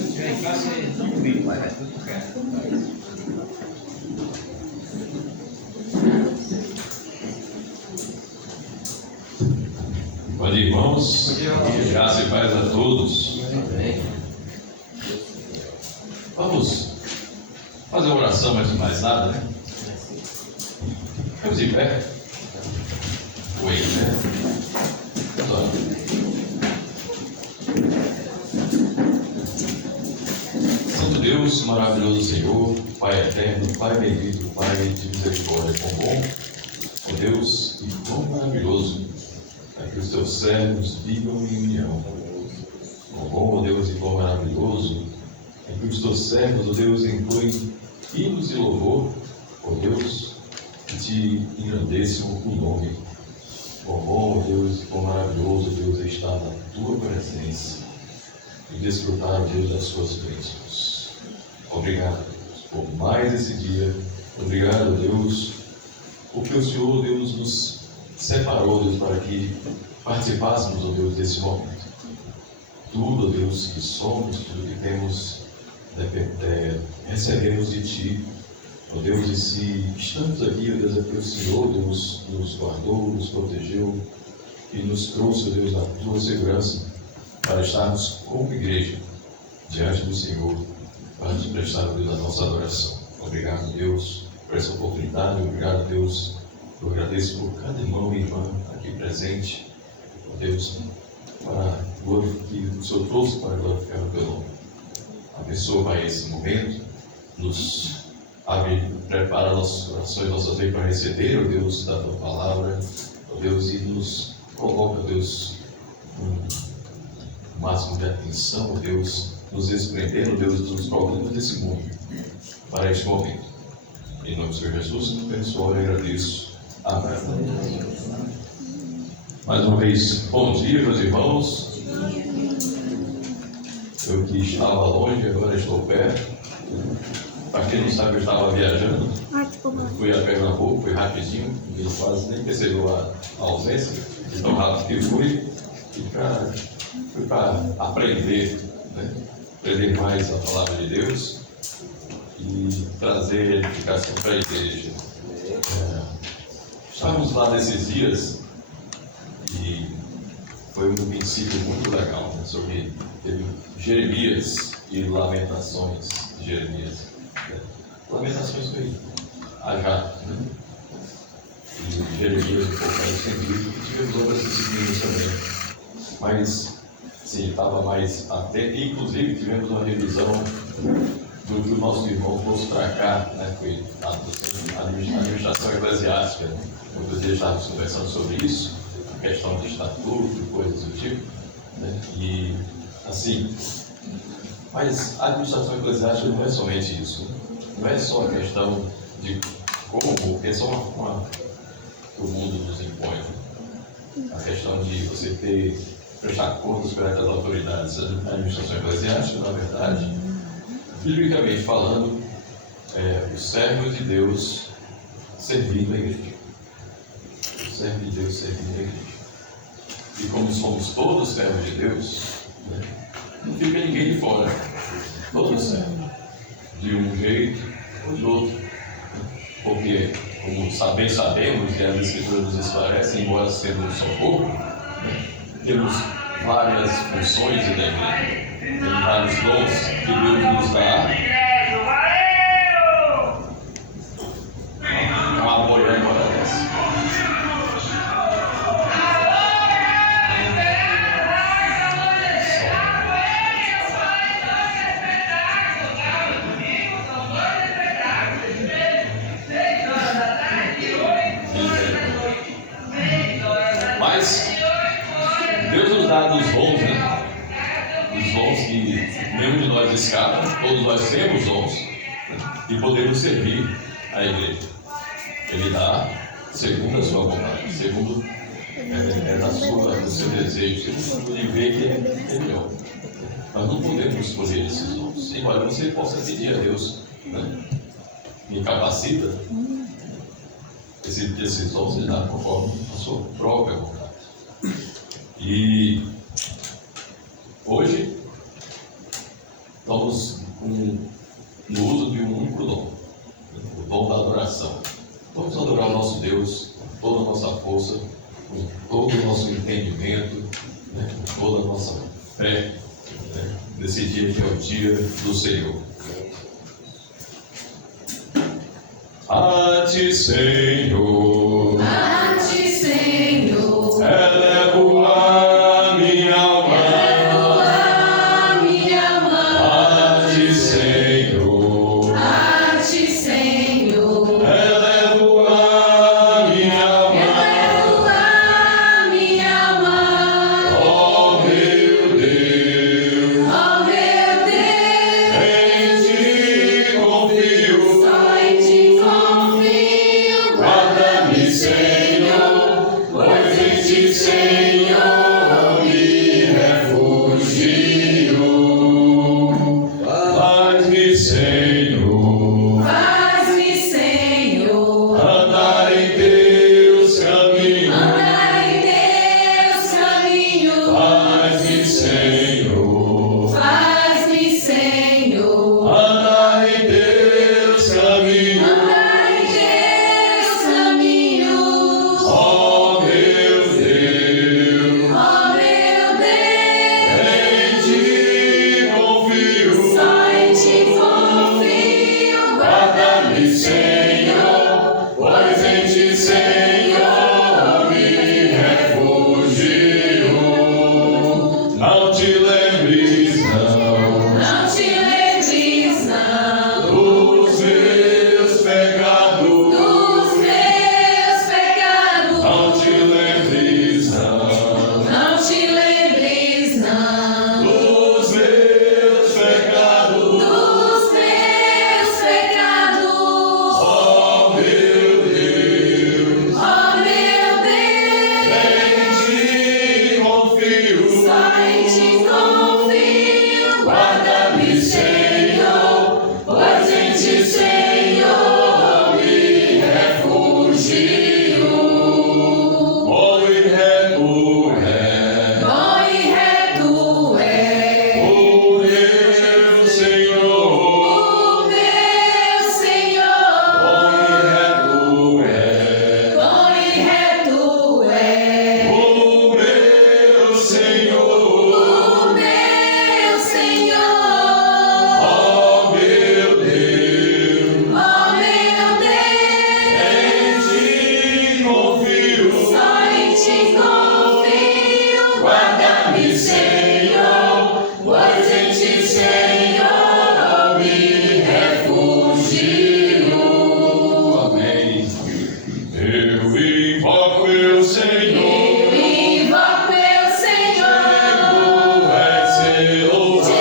estiver em casa, não comigo, vai tudo certo. Bom dia, irmãos. Graça e paz a todos. Vamos fazer uma oração antes de mais nada, né? Vamos de pé. Oi, né? Santo Deus, maravilhoso Senhor, Pai eterno, Pai bendito, Pai de misericórdia, quão bom, ó Deus, e quão maravilhoso é que os teus servos vivam em união. Quão bom, ó Deus, e quão maravilhoso é que os teus servos, ó Deus, incluem hinos de louvor, ó Deus, que te engrandeçam o nome. Quão bom, ó Deus, e quão maravilhoso, ó Deus, é estar na tua presença e desfrutar, ó Deus, das suas bênçãos. Obrigado, Deus, por mais esse dia. Obrigado, Deus, porque o Senhor, Deus, nos separou, Deus, para que participássemos, ó Deus, desse momento. Tudo, ó Deus, que somos, tudo que temos, recebemos de Ti, ó Deus, e se estamos aqui, ó Deus, é porque o Senhor, Deus, nos guardou, nos protegeu e nos trouxe, ó Deus, na Tua segurança, para estarmos como igreja diante do Senhor, para te prestar, ó Deus, a nossa adoração. Obrigado, Deus, por essa oportunidade. Obrigado, Deus. Eu agradeço por cada irmão e irmã aqui presente, ó Deus, para que o Senhor trouxe para glorificar o Teu nome. Abençoa, Pai, esse momento, nos abre, prepara nossos corações, nossas vidas para receber, ó Deus, da Tua palavra, ó Deus, e nos coloca, ó Deus, o máximo de atenção, ó Deus, nos desprendendo, ó Deus, dos problemas desse mundo, para este momento. Em nome do Senhor Jesus, abençoe e agradeço. Amém. Mais uma vez, bom dia, meus irmãos. Eu que estava longe, agora estou perto. Para quem não sabe, eu estava viajando. Fui a Pernambuco, fui rapidinho, e quase nem percebeu a ausência, de tão rápido que fui. E fui para aprender, né? Aprender mais a palavra de Deus e trazer edificação para a igreja. Estávamos lá nesses dias e foi um princípio muito legal, né, sobre Jeremias e Lamentações de Jeremias. Lamentações foi Agar, né? E Jeremias um pouco mais estendido, e tivemos outras disciplinas também. Mas, sim, estava mais atento, e inclusive tivemos uma revisão do que o nosso irmão trouxe para cá, né? Foi a administração eclesiástica, né? Muitos dias estávamos conversando sobre isso, a questão de estatuto e coisas do tipo, né? E, assim, mas a administração eclesiástica não é somente isso, né? Não é só a questão de como, é só uma que o mundo nos impõe, né? A questão de você prestar contas perante as autoridades. A administração eclesiástica, na verdade, biblicamente falando, os servos de Deus servindo a igreja. Os servos de Deus servindo a igreja. E como somos todos servos de Deus, né, não fica ninguém de fora. Todos servos. De um jeito ou de outro. Porque, como bem sabemos, e as Escrituras nos esclarecem, embora sendo um só corpo, né, temos várias funções da igreja. Temos vários dons que Deus nos dá. Uma boiada embora dessa. Mas Deus nos dá dos dons, né? Os dons que nenhum de nós escapa, todos nós temos dons, né? E podemos servir a igreja. Ele dá segundo a sua vontade, segundo do seu desejo, segundo ele vê que é melhor. Nós não podemos escolher esses dons. Embora você possa pedir a Deus, né? Me capacita, esses dons ele dá conforme a sua própria vontade. E E hoje estamos no uso de um único dom, o dom da adoração. Vamos adorar o nosso Deus com toda a nossa força, com todo o nosso entendimento, né, com toda a nossa fé, né, nesse dia que é o dia do Senhor. A ti, Senhor, a ti, Senhor, elevo a minha alma. a minha alma. A ti, Senhor, A ti, Senhor, elevo a minha alma. elevo a minha alma. Ó meu Deus, Ó meu Deus, em ti confio. só em ti confio. Guarda-me, Senhor, pois em ti, Senhor, me refugio. Faz-me, Senhor, Faz-me, Senhor, andar em teus caminhos. andar em teus caminhos. Faz-me, Senhor, Faz-me, Senhor, andar em teus caminhos. andar em teus caminhos. Ó meu Deus, Ó meu Deus, em ti confio. só em ti confio. Guarda-me, Senhor, pois em ti, Senhor, me refugio. Não te lembres, não, Não te lembres, não, dos meus pecados. dos meus pecados. Não te lembres, não, Não te lembres, não, dos meus pecados. dos meus pecados. Oh, meu Deus, Ó meu Deus, em ti confio. só em ti confio. Guarda-me, Senhor, pois em ti, Senhor, me refugio. Bom e reto é Bom e reto é o meu Senhor. o meu Senhor. Bom e reto é Bom e reto é o meu Senhor. o meu Senhor. Oh, meu Deus, Ó meu Deus, em ti confio. só em ti confio. Guarda-me, Senhor, pois em ti, Senhor, me refugio. Amém. Eu invoco o Senhor, Eu invoco o Senhor, tu és ser louvado,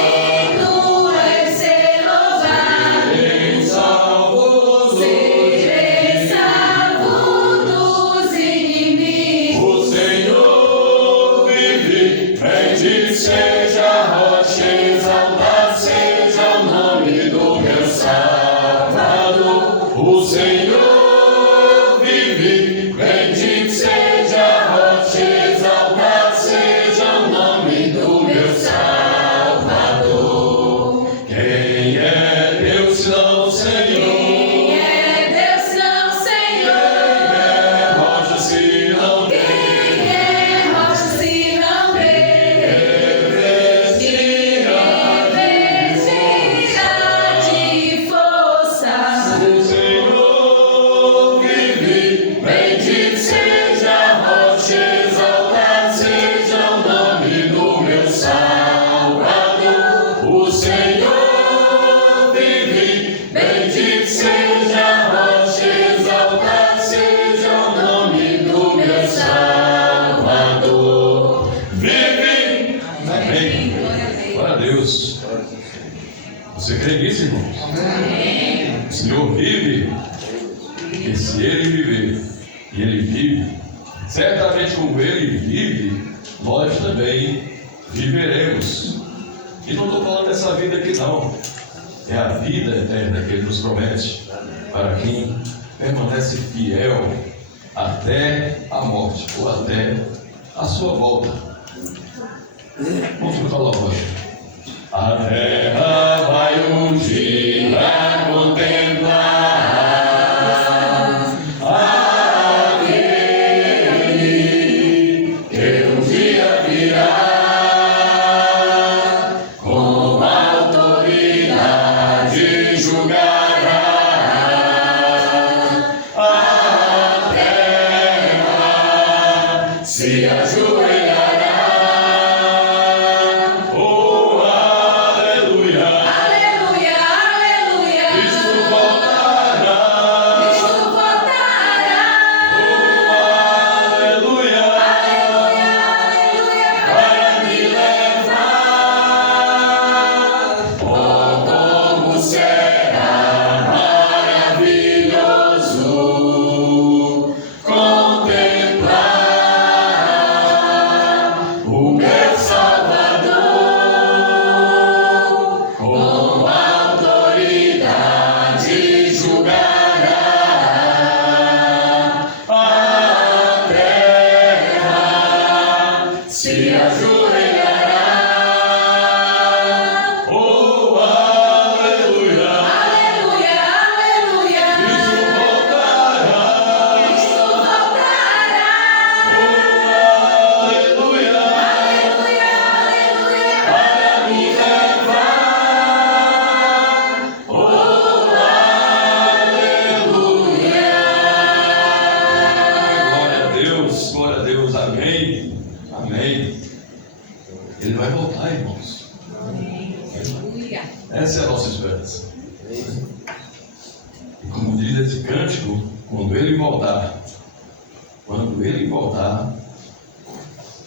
digno é ser louvado. em salvo Serei salvo dos inimigos. o Senhor vive, bendito seja a rocha, exaltado seja o nome do meu Salvador. O Senhor vive, bendito seja a rocha, exaltado seja o nome do meu Salvador. Quem é Deus senão o Senhor? Quem é Deus não, Senhor? É rocha se não tem. Quem é rocha se não revestirá de força? O Senhor vive, bendito seja a rocha, exaltado seja o nome do meu Salvador. O Senhor vive, bendito seja a rocha, exaltado seja o nome do meu Salvador. Vive, amém. Glória a Deus. Você crê nisso, irmãos? O Senhor vive, e se Ele viver, e Ele vive, certamente como Ele vive, nós também viveremos. E não estou falando dessa vida aqui não, é a vida eterna que Ele nos promete, para quem permanece fiel até a morte, ou até a sua volta. Vamos trocar louvor. A terra vai um dia contemplar aquele que um dia virá, com autoridade julgará. A terra se ajoelhará. Oh, aleluia! Aleluia, aleluia. Cristo voltará. Cristo voltará. Oh, aleluia! Aleluia, aleluia. Para me levar. Oh, como será maravilhoso contemplar o meu Salvador, com autoridade julgará. A terra se ajoelhará. Oh, aleluia! Aleluia, aleluia. Cristo voltará. Cristo voltará. Aleluia! Aleluia, aleluia. Para me levar. Oh, aleluia! Glória a Deus, amém. Amém. Ele vai voltar, irmãos. Aleluia. Essa é a nossa esperança. E como diz esse cântico, quando ele voltar,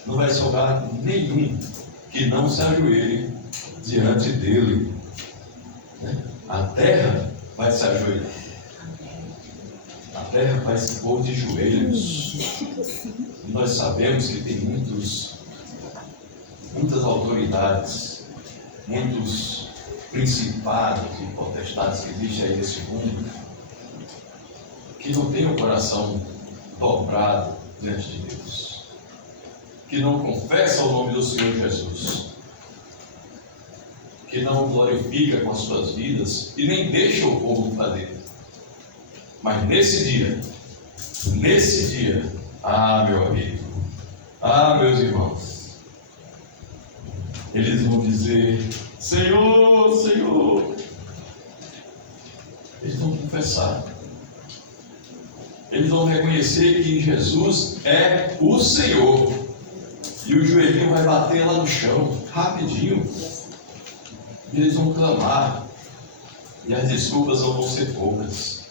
não vai sobrar nenhum que não se ajoelhe diante dele. Né? A terra vai se ajoelhar. A terra vai se pôr de joelhos. E nós sabemos que tem muitas autoridades, muitos principados e potestades que existem aí nesse mundo, que não têm o coração dobrado diante de Deus, que não confessam o nome do Senhor Jesus, que não glorifica com as suas vidas e nem deixa o povo fazer. Mas nesse dia, meu amigo, meus irmãos, eles vão dizer: Senhor, Senhor. Eles vão confessar. Eles vão reconhecer que Jesus é o Senhor. E o joelhinho vai bater lá no chão, rapidinho. E eles vão clamar. E as desculpas não vão ser poucas.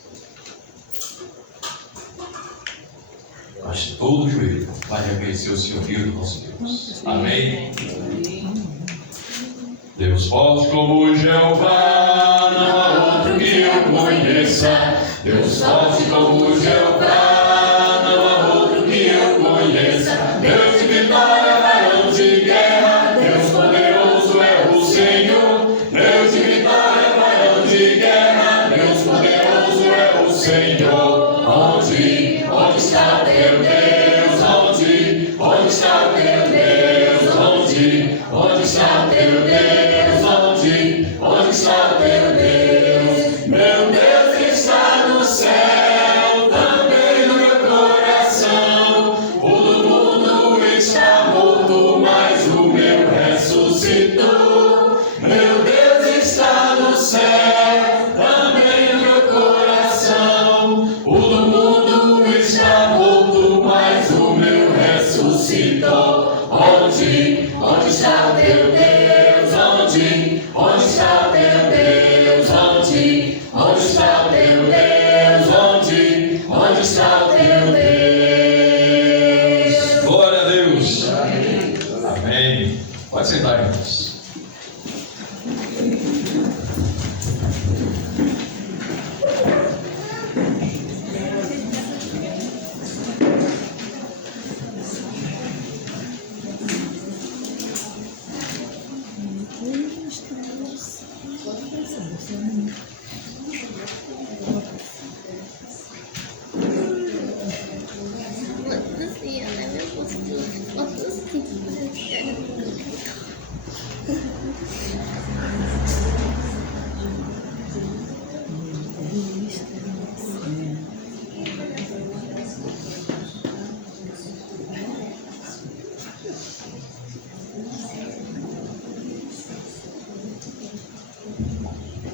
Mas todo joelho vai reconhecer o senhorio do nosso Deus. Amém? Deus forte como Jeová, não há outro que eu conheça. Deus forte como Jeová, não há outro que eu conheça. Deus de vitória, varão de guerra, Deus poderoso é o Senhor. Deus de vitória, varão de guerra, Deus poderoso é o Senhor. Onde está o teu Deus? Onde está o teu Deus? Onde está o teu Deus? Onde está o teu Deus? Meu Deus está no céu, também no meu coração. O do mundo está morto, mas o meu ressuscitou. Meu Deus está no céu, também no meu coração. O do mundo está morto, mas o meu ressuscitou. Onde está o teu Deus? Onde está o teu Deus? Onde está o teu Deus? Onde está o teu Deus? Glória a Deus. Amém. Pode sentar, irmãos. Assim, né? Eu posso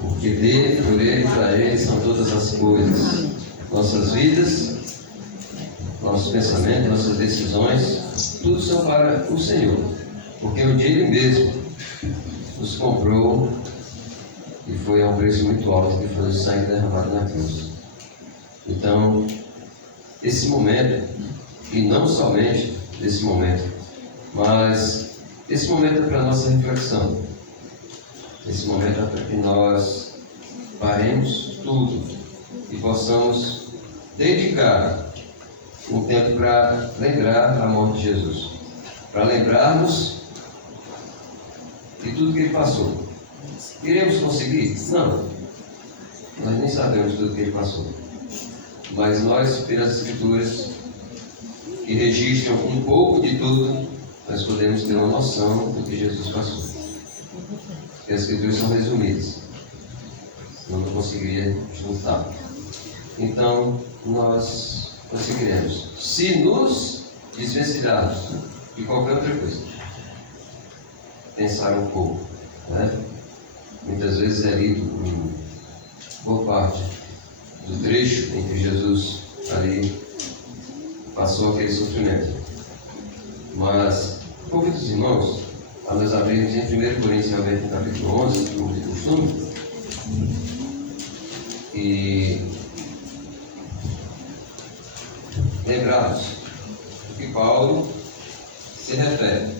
Porque dele, por ele, para ele são todas as coisas. Nossas vidas, nossos pensamentos, nossas decisões, tudo são para o Senhor. Porque um dia Ele mesmo nos comprou e foi a um preço muito alto, que foi o sangue derramado na cruz. Então, esse momento, e não somente esse momento, mas esse momento é para a nossa reflexão. Esse momento é para que nós paremos tudo e possamos dedicar um tempo para lembrar a morte de Jesus, para lembrarmos de tudo que Ele passou. Iremos conseguir? Não. Nós nem sabemos tudo que Ele passou. Mas nós, pelas Escrituras, que registram um pouco de tudo, nós podemos ter uma noção do que Jesus passou. Porque as Escrituras são resumidas. Não conseguiria juntar. Então, nós conseguiremos. Se nos desvencilharmos de qualquer outra coisa, pensar um pouco, né? Muitas vezes é lido boa parte do trecho em que Jesus ali passou aquele sofrimento. Mas, convido os irmãos a nós abrirmos em 1 Coríntios, realmente, no capítulo 11, como de costume, e lembrarmos do que Paulo se refere.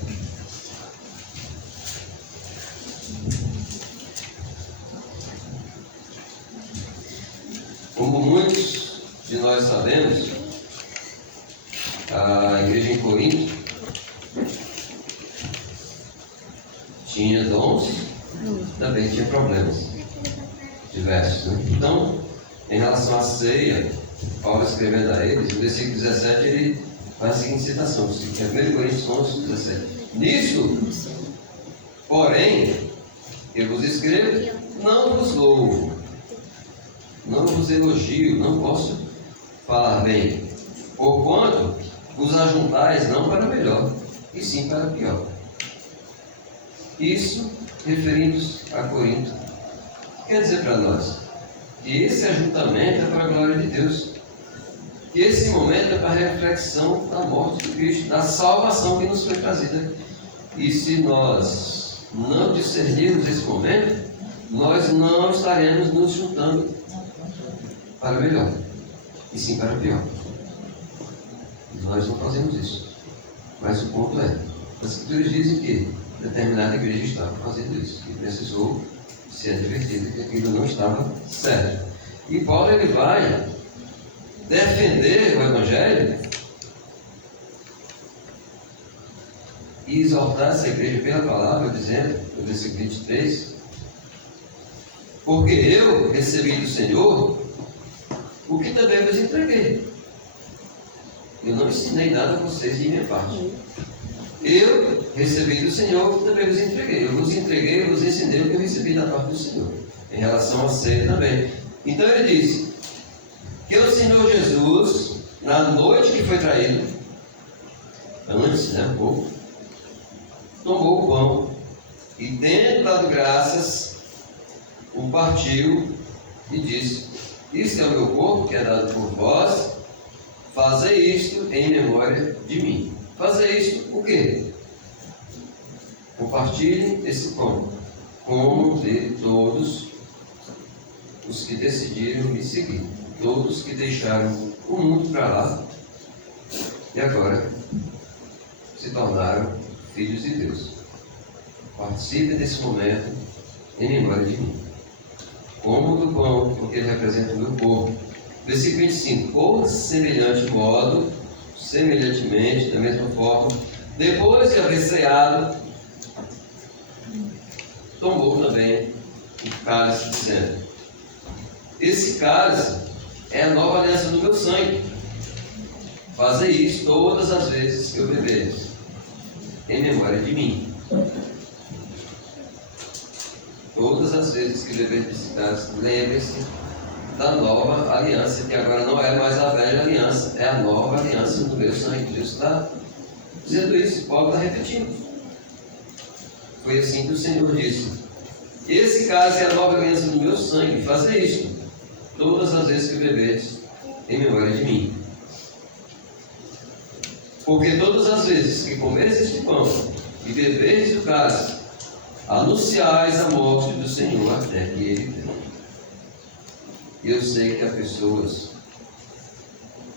Como muitos de nós sabemos, a igreja em Corinto tinha dons, também tinha problemas diversos, né? Então, em relação à ceia, Paulo escrevendo a eles, no versículo 17, ele faz a seguinte citação, que é 1 Coríntios 11, 17. Nisso, porém, eu vos escrevo, não vos louvo, não vos elogio, não posso falar bem, porquanto vos ajuntais não para melhor, e sim para pior. Isso, referindo-se a Corinto, quer dizer para nós que esse ajuntamento é para a glória de Deus, que esse momento é para a reflexão da morte de Cristo, da salvação que nos foi trazida. E se nós não discernirmos esse momento, nós não estaremos nos juntando para o melhor, e sim para o pior. Nós não fazemos isso. Mas o ponto é, as Escrituras dizem que determinada igreja estava fazendo isso, e precisou ser advertida que aquilo não estava certo. E Paulo, ele vai defender o Evangelho e exaltar essa igreja pela palavra, dizendo, no versículo 23, porque eu recebi do Senhor o que também vos entreguei. Eu não ensinei nada a vocês de minha parte. Eu recebi do Senhor o que também vos entreguei. Eu vos entreguei, eu vos ensinei o que eu recebi da parte do Senhor. Em relação à ceia também. Então ele disse que o Senhor Jesus, na noite que foi traído, antes, né, um pouco, tomou o pão e, tendo dado graças, o partiu e disse: isto é o meu corpo que é dado por vós, fazei isto em memória de mim. Fazer isto o quê? Compartilhem esse pão, como de todos os que decidiram me seguir, todos que deixaram o mundo para lá e agora se tornaram filhos de Deus. Participem desse momento em memória de mim. Como do pão, porque ele representa o meu corpo. Versículo 25. Por semelhante modo, semelhantemente, da mesma forma, depois de haver ceado, tomou também o cálice, dizendo: esse cálice é a nova aliança do meu sangue. Fazei isso todas as vezes que eu beberes, em memória de mim. Todas as vezes que beber desse cálice, lembre-se da nova aliança, que agora não é mais a velha aliança, é a nova aliança do meu sangue. Jesus está dizendo isso, Paulo está repetindo. Foi assim que o Senhor disse: esse cálice é a nova aliança do meu sangue, fazer isto todas as vezes que beberdes em memória de mim. Porque todas as vezes que comeres este pão e beberdes o cálice, anunciais a morte do Senhor até que Ele venha. Eu sei que há pessoas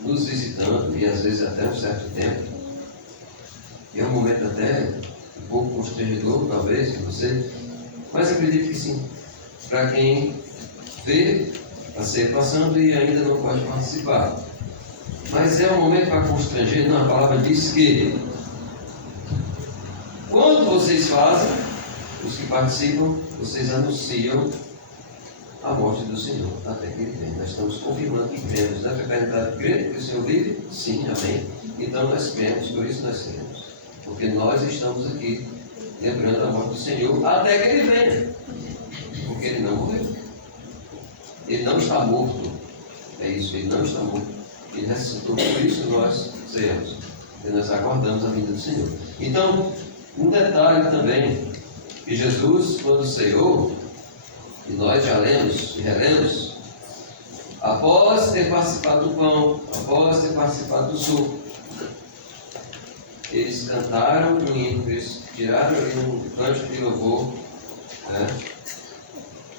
nos visitando, e às vezes até um certo tempo, e é um momento até um pouco constrangedor, talvez, que você, mas acredito que sim, para quem vê a ser passando e ainda não pode participar. Mas é um momento para constranger. Não, a palavra diz que quando vocês fazem, os que participam, vocês anunciam a morte do Senhor até que Ele venha. Nós estamos confirmando que cremos. Não é perguntar, crê que o Senhor vive? Sim, amém. Então nós cremos, por isso nós cremos. Porque nós estamos aqui lembrando a morte do Senhor até que Ele venha. Porque Ele não morreu. Ele não está morto. É isso, Ele não está morto. Ele ressuscitou, por isso nós ceiamos. E nós aguardamos a vinda do Senhor. Então, um detalhe também, que Jesus, quando ceiou, e nós já lemos e relemos, após ter participado do pão, após ter participado do suco, eles cantaram um hino, eles tiraram ali um cântico de louvor, né?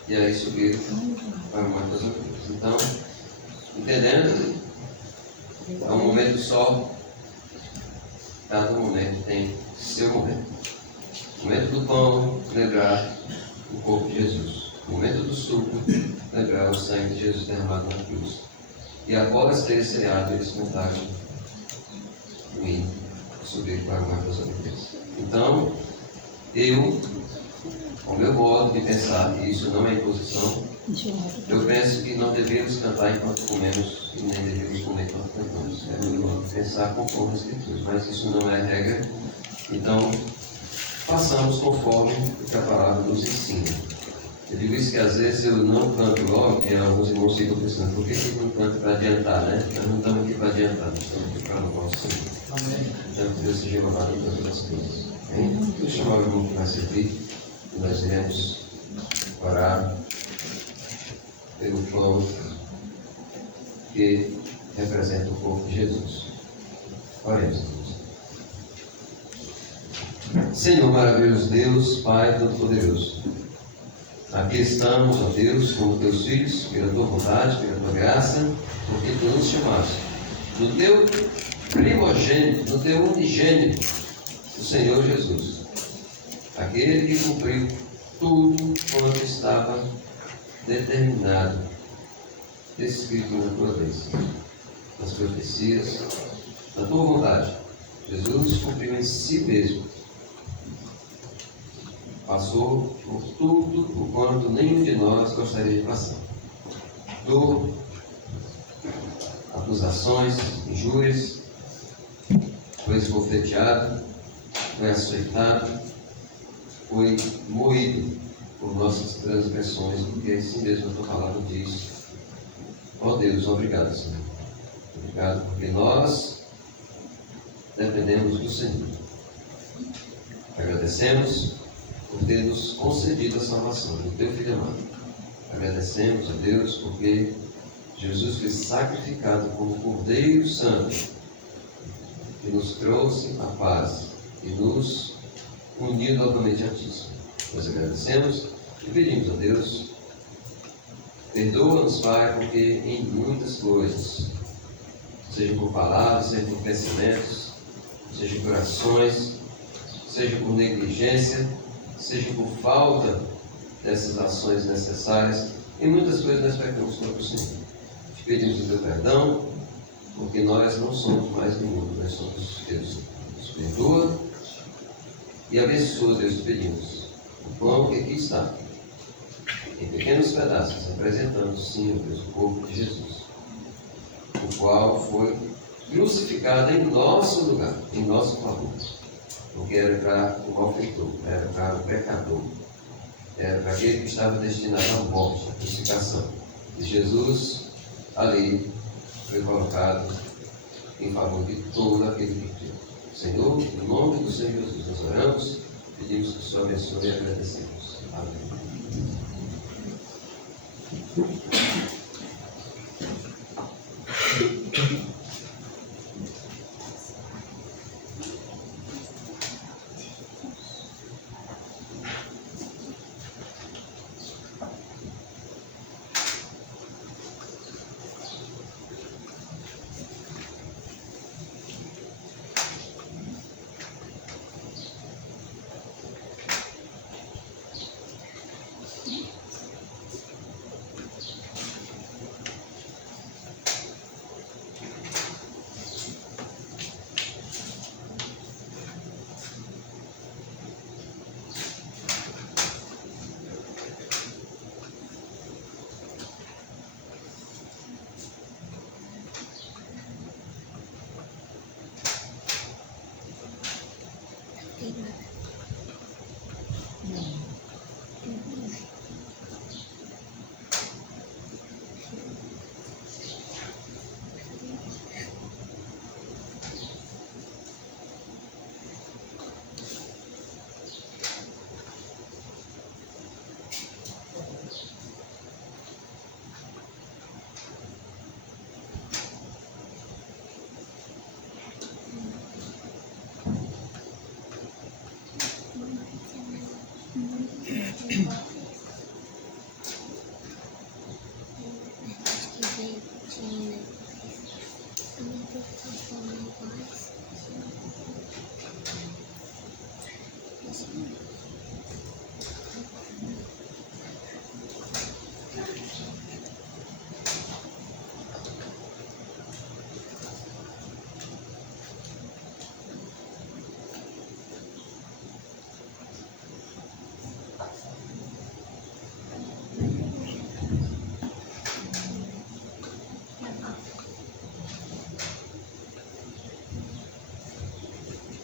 E aí subiram para muitas outras. Então, entendendo, é um momento só, cada momento tem seu momento. O momento do pão, lembrar o corpo de Jesus. O momento do suco, lembrar o sangue de Jesus derramado na cruz. E após ter ceado, eles cantaram o hino, subir para muitas outras. Então, eu, ao meu modo de pensar, e isso não é imposição, eu penso que não devemos cantar enquanto comemos e nem devemos comer enquanto cantamos. É o meu modo de pensar conforme as Escrituras, mas isso não é regra. Então, façamos conforme o que a palavra nos ensina. Eu digo isso que às vezes eu não canto logo, e alguns irmãos ficam pensando, por que eu não canto para adiantar, né? Nós não estamos aqui para adiantar, nós estamos aqui para louvar o Senhor. Então, que Deus seja louvado em todas as coisas. Amém? Eu chamar o irmão que vai servir, e nós iremos orar pelo pão que representa o corpo de Jesus. Oremos, Deus. Senhor maravilhoso Deus, Pai Todo-Poderoso, aqui estamos, ó Deus, como teus filhos, pela tua vontade, pela tua graça, porque tu nos chamaste. No teu primogênito, no teu unigênito, o Senhor Jesus, aquele que cumpriu tudo quanto estava determinado, escrito na tua lei, nas profecias, na tua vontade. Jesus cumpriu em si mesmo, passou por tudo o quanto nenhum de nós gostaria de passar. Dor, acusações, injúrias, foi esbofeteado, foi açoitado, foi moído por nossas transgressões, porque assim mesmo a tua palavra diz. Ó Deus, obrigado, Senhor. Obrigado, porque nós dependemos do Senhor. Agradecemos por ter nos concedido a salvação do teu Filho amado. Agradecemos a Deus porque Jesus foi sacrificado como Cordeiro Santo, que nos trouxe a paz e nos uniu novamente a ti. Nós agradecemos e pedimos a Deus, perdoa-nos, Pai, porque em muitas coisas, seja por palavras, seja por pensamentos, seja por ações, seja por negligência, seja por falta dessas ações necessárias, em muitas coisas nós pecamos contra o Senhor. Te pedimos o teu perdão, porque nós não somos mais do mundo, nós somos Deus. Nos perdoa e abençoa, Deus, te pedimos. O pão que aqui está, em pequenos pedaços, representando, sim, Deus, o corpo de Jesus, o qual foi crucificado em nosso lugar, em nosso favor, porque era para o malfeitor, era para o pecador, era para aquele que estava destinado à morte, à crucificação. E Jesus, ali, foi colocado em favor de todo aquele que creu. Senhor, no nome do Senhor Jesus, nós oramos, pedimos que o Senhor abençoe e agradecemos. Amém.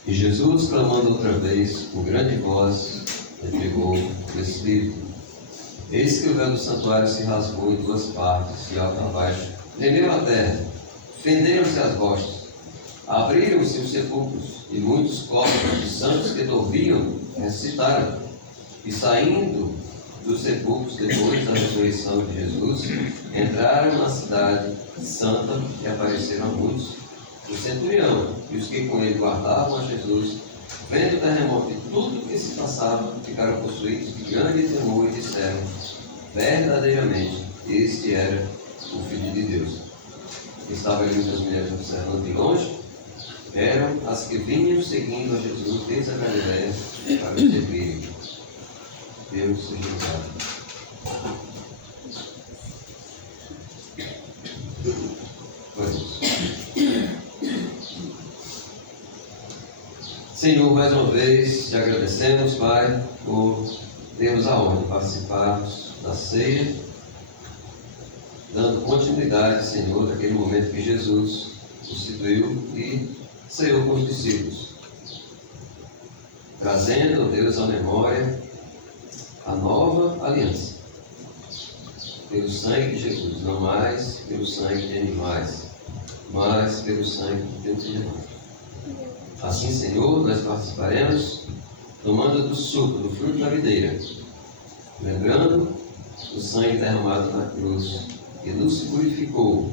E Jesus, clamando outra vez, com grande voz, entregou o Espírito. Eis que o véu do santuário se rasgou em duas partes, de alto a baixo. Tremeu a terra, fenderam-se as rochas, abriram-se os sepulcros, e muitos corpos de santos que dormiam ressuscitaram. E saindo dos sepulcros, depois da ressurreição de Jesus, entraram na cidade santa e apareceram a muitos. O centurião e os que com ele guardavam a Jesus, vendo o terremoto e tudo o que se passava, ficaram possuídos de grande temor e disseram: verdadeiramente, este era o Filho de Deus. Estava ali muitas mulheres observando de longe, eram as que vinham seguindo a Jesus desde a Galiléia para o servirem. Deus seja louvado. Senhor, mais uma vez te agradecemos, Pai, por termos a honra de participarmos da ceia, dando continuidade, Senhor, daquele momento que Jesus instituiu e ceou com os discípulos, trazendo, Deus, à memória a nova aliança, pelo sangue de Jesus, não mais pelo sangue de animais, mas pelo sangue de Deus e de nós. Assim, Senhor, nós participaremos tomando do suco, do fruto da videira, lembrando o sangue derramado na cruz, que nos purificou,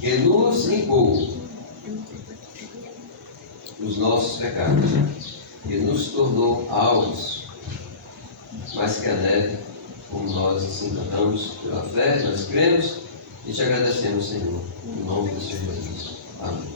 que nos limpou dos nossos pecados, que nos tornou alvos, mais que a neve, como nós assim cantamos pela fé, nós cremos e te agradecemos, Senhor, em nome do Senhor Jesus. Amém.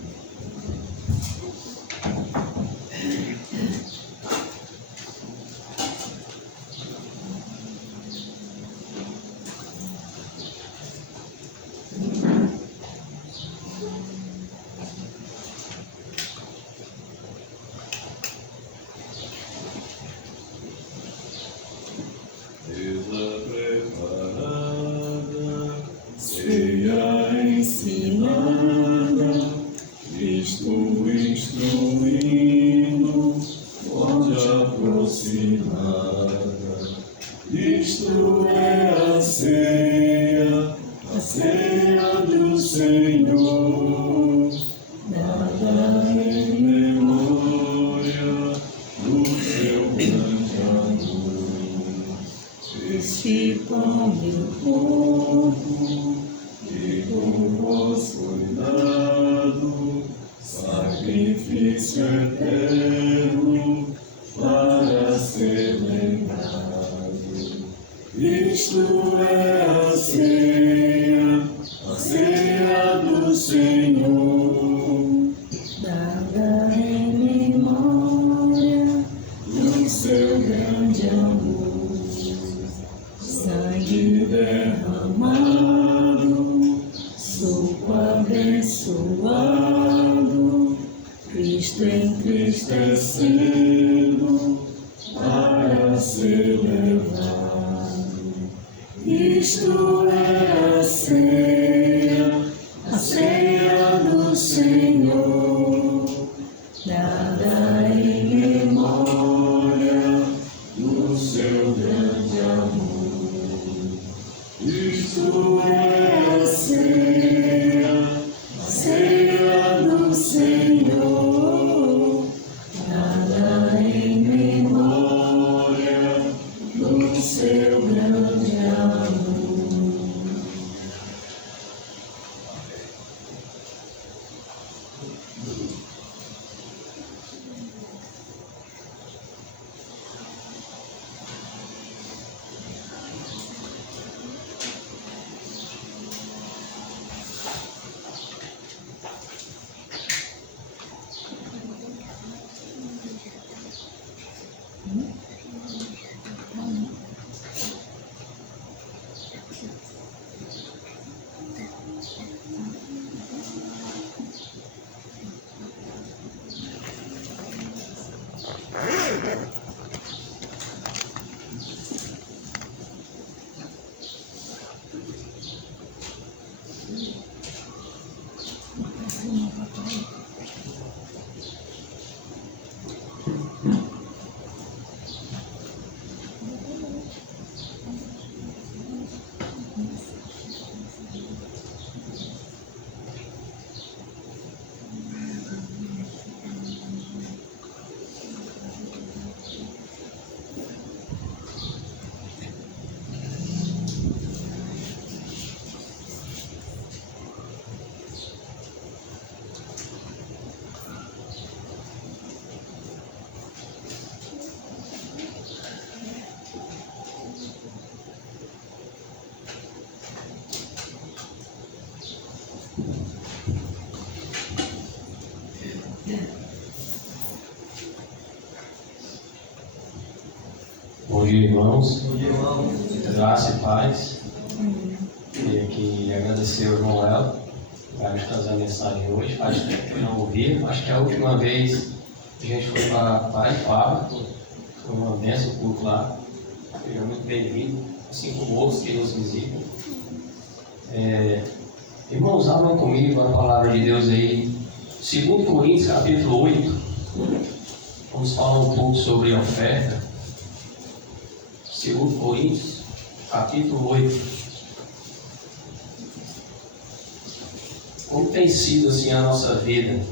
Isto é a ceia do Senhor, dada em memória do seu grande amor. Este pão meu corpo, que por vós foi dado, sacrifício eterno para ser lembrado. Isto é a ceia do Senhor, dada em memória do seu grande amor. Sangue derramado, suco abençoado, Cristo entristecido para ser levado. Isto é a ceia do Senhor, dada em memória do seu grande amor. Isto é a ceia do Senhor, dada em memória do seu grande amor. Bom dia, irmãos. Graça e paz. Queria aqui agradecer ao irmão Léo por nos trazer a mensagem hoje. Faz tempo que eu não ouvi. Acho que a última vez a gente foi para Paripaba. Foi uma bênção o culto lá. Seja muito bem-vindo, assim como outros que nos visitam. Irmãos, abram comigo a palavra de Deus aí. 2 Coríntios, capítulo 8. Vamos falar um pouco sobre a oferta. 2 Coríntios, capítulo 8. Como tem sido assim a nossa vida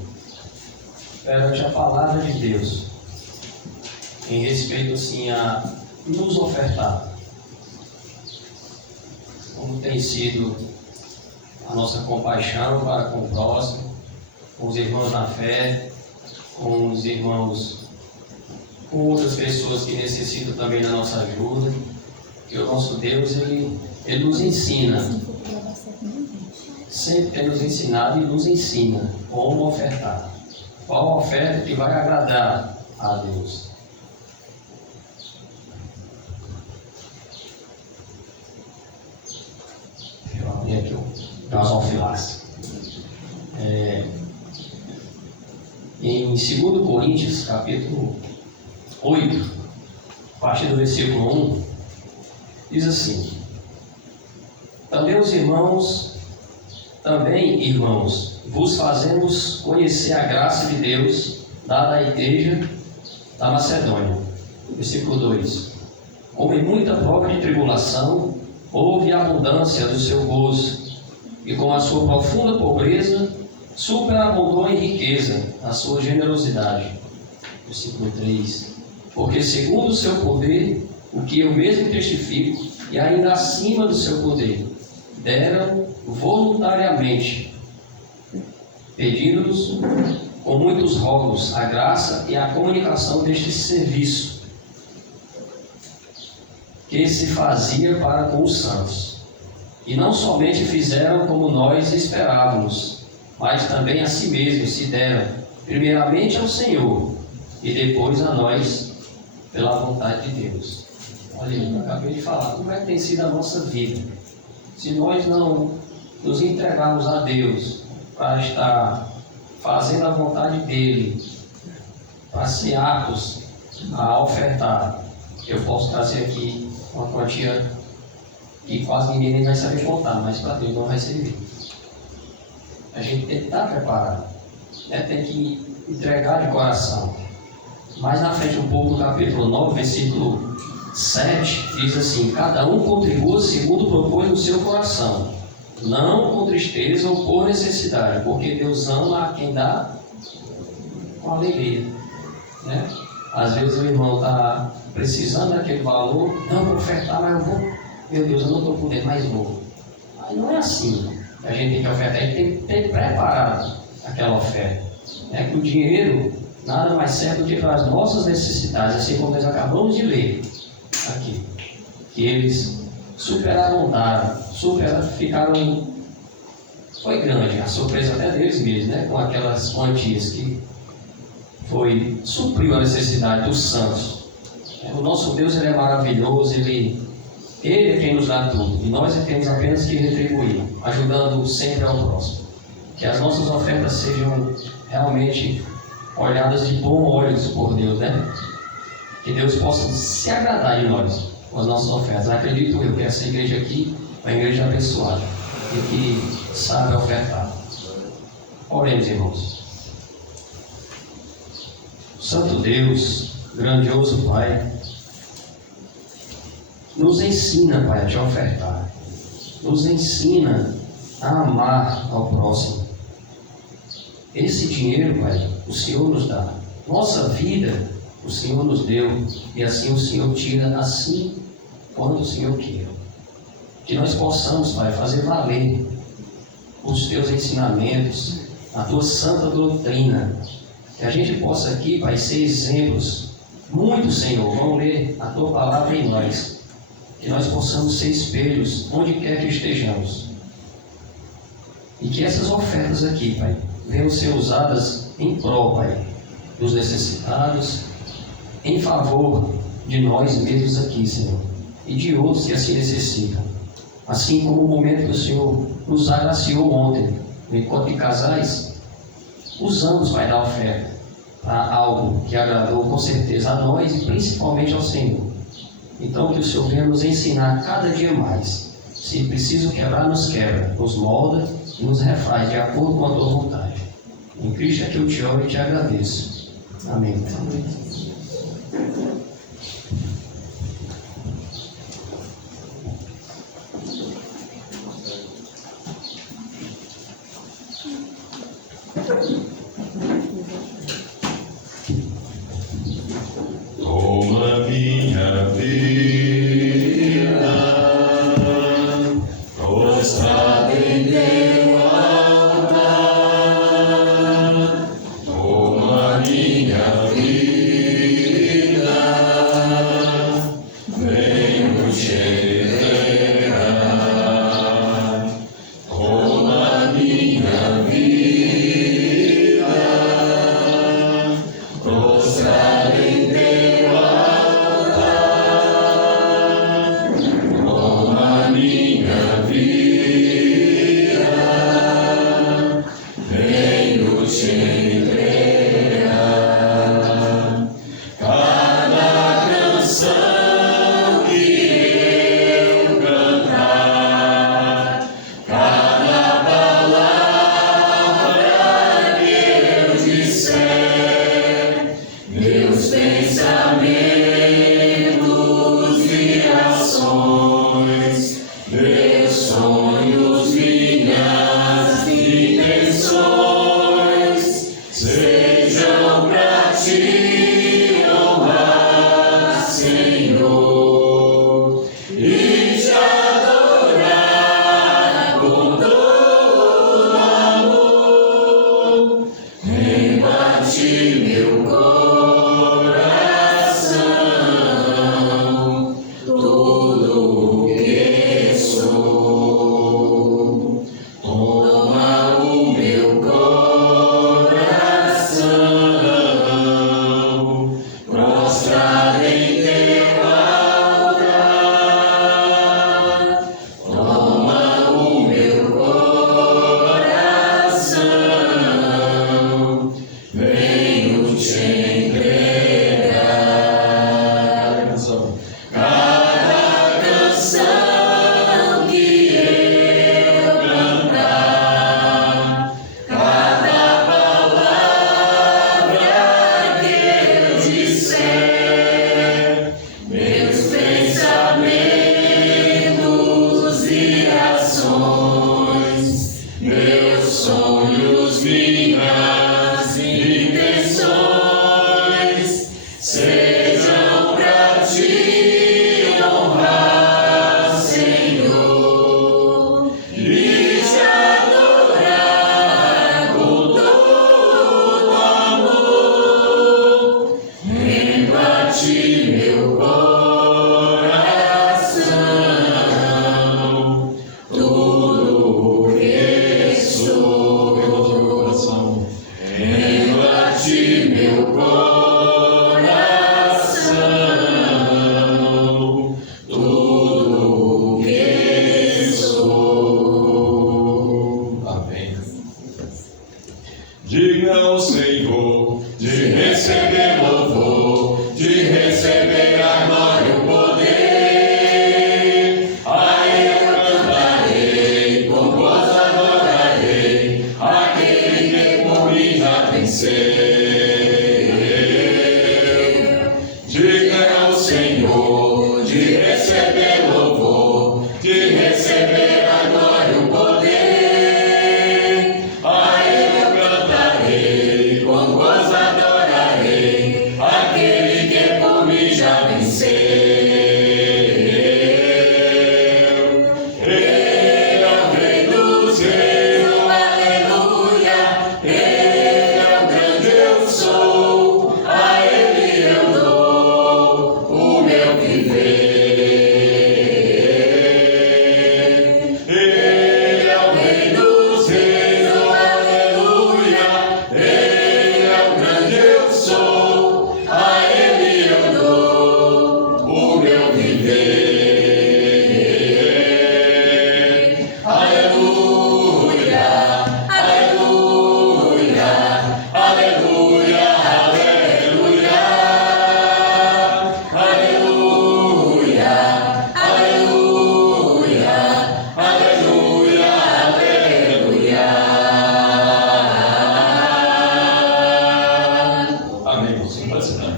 perante a palavra de Deus em respeito assim a nos ofertar? Como tem sido a nossa compaixão para com o próximo, com os irmãos na fé, com os irmãos, com outras pessoas que necessitam também da nossa ajuda, que o nosso Deus, Ele nos ensina, sempre tem nos ensinado e nos ensina como ofertar, qual a oferta que vai agradar a Deus. Deixa eu abrir aqui o gasofilaço. Em 2 Coríntios, capítulo 8, a partir do versículo 1, diz assim: Também, irmãos, vos fazemos conhecer a graça de Deus dada à igreja da Macedônia. Versículo 2: como em muita prova de tribulação, houve abundância do seu gozo, e com a sua profunda pobreza, superabundou em riqueza a sua generosidade. Versículo 3. Porque segundo o seu poder, o que eu mesmo testifico, e ainda acima do seu poder, deram voluntariamente, pedindo-nos com muitos rogos a graça e a comunicação deste serviço, que se fazia para com os santos. E não somente fizeram como nós esperávamos, mas também a si mesmos se deram, primeiramente ao Senhor, e depois a nós, pela vontade de Deus. Olha, eu acabei de falar, como é que tem sido a nossa vida? Se nós não nos entregarmos a Deus para estar fazendo a vontade dEle, para ser aptos a ofertar, eu posso trazer aqui uma quantia que quase ninguém nem vai saber contar, mas para Deus não vai servir. A gente tem que estar preparado, né? Tem que entregar de coração. Mais na frente um pouco, no capítulo 9, versículo 7, diz assim: cada um contribua segundo propôs no seu coração, não com tristeza ou por necessidade, porque Deus ama a quem dá com alegria, né? Às vezes o irmão está precisando daquele valor, não vou ofertar, mas eu vou, meu Deus, eu não estou podendo, mas vou. Aí não é assim. A gente tem que ofertar, a gente tem que ter preparado aquela oferta. É que o dinheiro nada mais serve do que para as nossas necessidades, assim como nós acabamos de ler aqui, que eles superabundaram, ficaram, foi grande a surpresa até deles mesmos, né? Com aquelas quantias que supriu a necessidade dos santos. O nosso Deus, ele é maravilhoso, Ele é quem nos dá tudo, e nós temos apenas que retribuir, ajudando sempre ao próximo. Que as nossas ofertas sejam realmente olhadas de bons olhos por Deus, né? Que Deus possa se agradar de nós com as nossas ofertas. Acredito eu que essa igreja aqui é uma igreja abençoada e que sabe ofertar. Oremos, irmãos. Santo Deus, grandioso Pai, nos ensina, Pai, a te ofertar. Nos ensina a amar ao próximo. Esse dinheiro, Pai, o Senhor nos dá. Nossa vida, o Senhor nos deu. E assim o Senhor tira, assim quando o Senhor queira. Que nós possamos, Pai, fazer valer os Teus ensinamentos, a Tua santa doutrina. Que a gente possa aqui, Pai, ser exemplos. Muito, Senhor, vamos ler a Tua palavra em nós. Que nós possamos ser espelhos onde quer que estejamos. E que essas ofertas aqui, Pai, venham ser usadas em prol, Pai, dos necessitados, em favor de nós mesmos aqui, Senhor, e de outros que assim necessitam. Assim como o momento que o Senhor nos agraciou ontem, no encontro de casais, usamos, Pai, da oferta para algo que agradou com certeza a nós e principalmente ao Senhor. Então que o Senhor venha nos ensinar cada dia mais. Se preciso quebrar, nos quebra, nos molda e nos refaz de acordo com a Tua vontade. Em Cristo é que eu te oro e te agradeço. Amém. Toma minha vida, prostrada em teu altar. Toma minha vida, te honrar, Senhor, e te adorar com todo amor. Rendo a ti meu coração, tudo que sou. Rendo a ti meu coração, tudo que sou. Amém. Diga ao Senhor de receber louvor, de receber a glória e o poder. A Ele cantarei, com voz adorarei, aquele que por mim já venceu. Diga ao Senhor de receber louvor, de receber a glória e o poder. A Ele eu cantarei, com voz adorarei, aquele que por mim já venceu. Ele é o Rei dos Reis, aleluia. Ele é o grande eu sou, a Ele eu dou o meu viver. Ele é o Rei dos Reis, aleluia. Ele é o grande eu sou, a Ele eu dou o meu viver. Aleluia, aleluia, aleluia, aleluia, aleluia, aleluia, aleluia, aleluia. Amém, você pode sentar.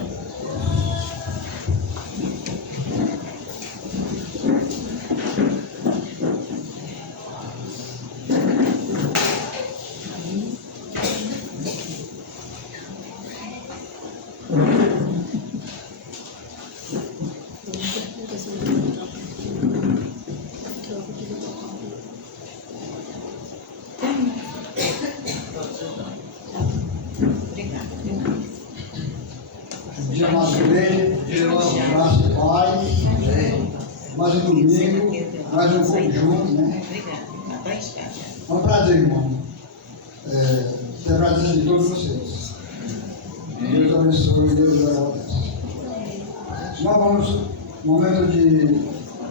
Dia mais igreja, graça e paz, mais um domingo, mais um pouco junto, né? É um prazer, irmão. Ter a presença de todos vocês. Deus abençoe, Deus agradeça. Nós vamos no momento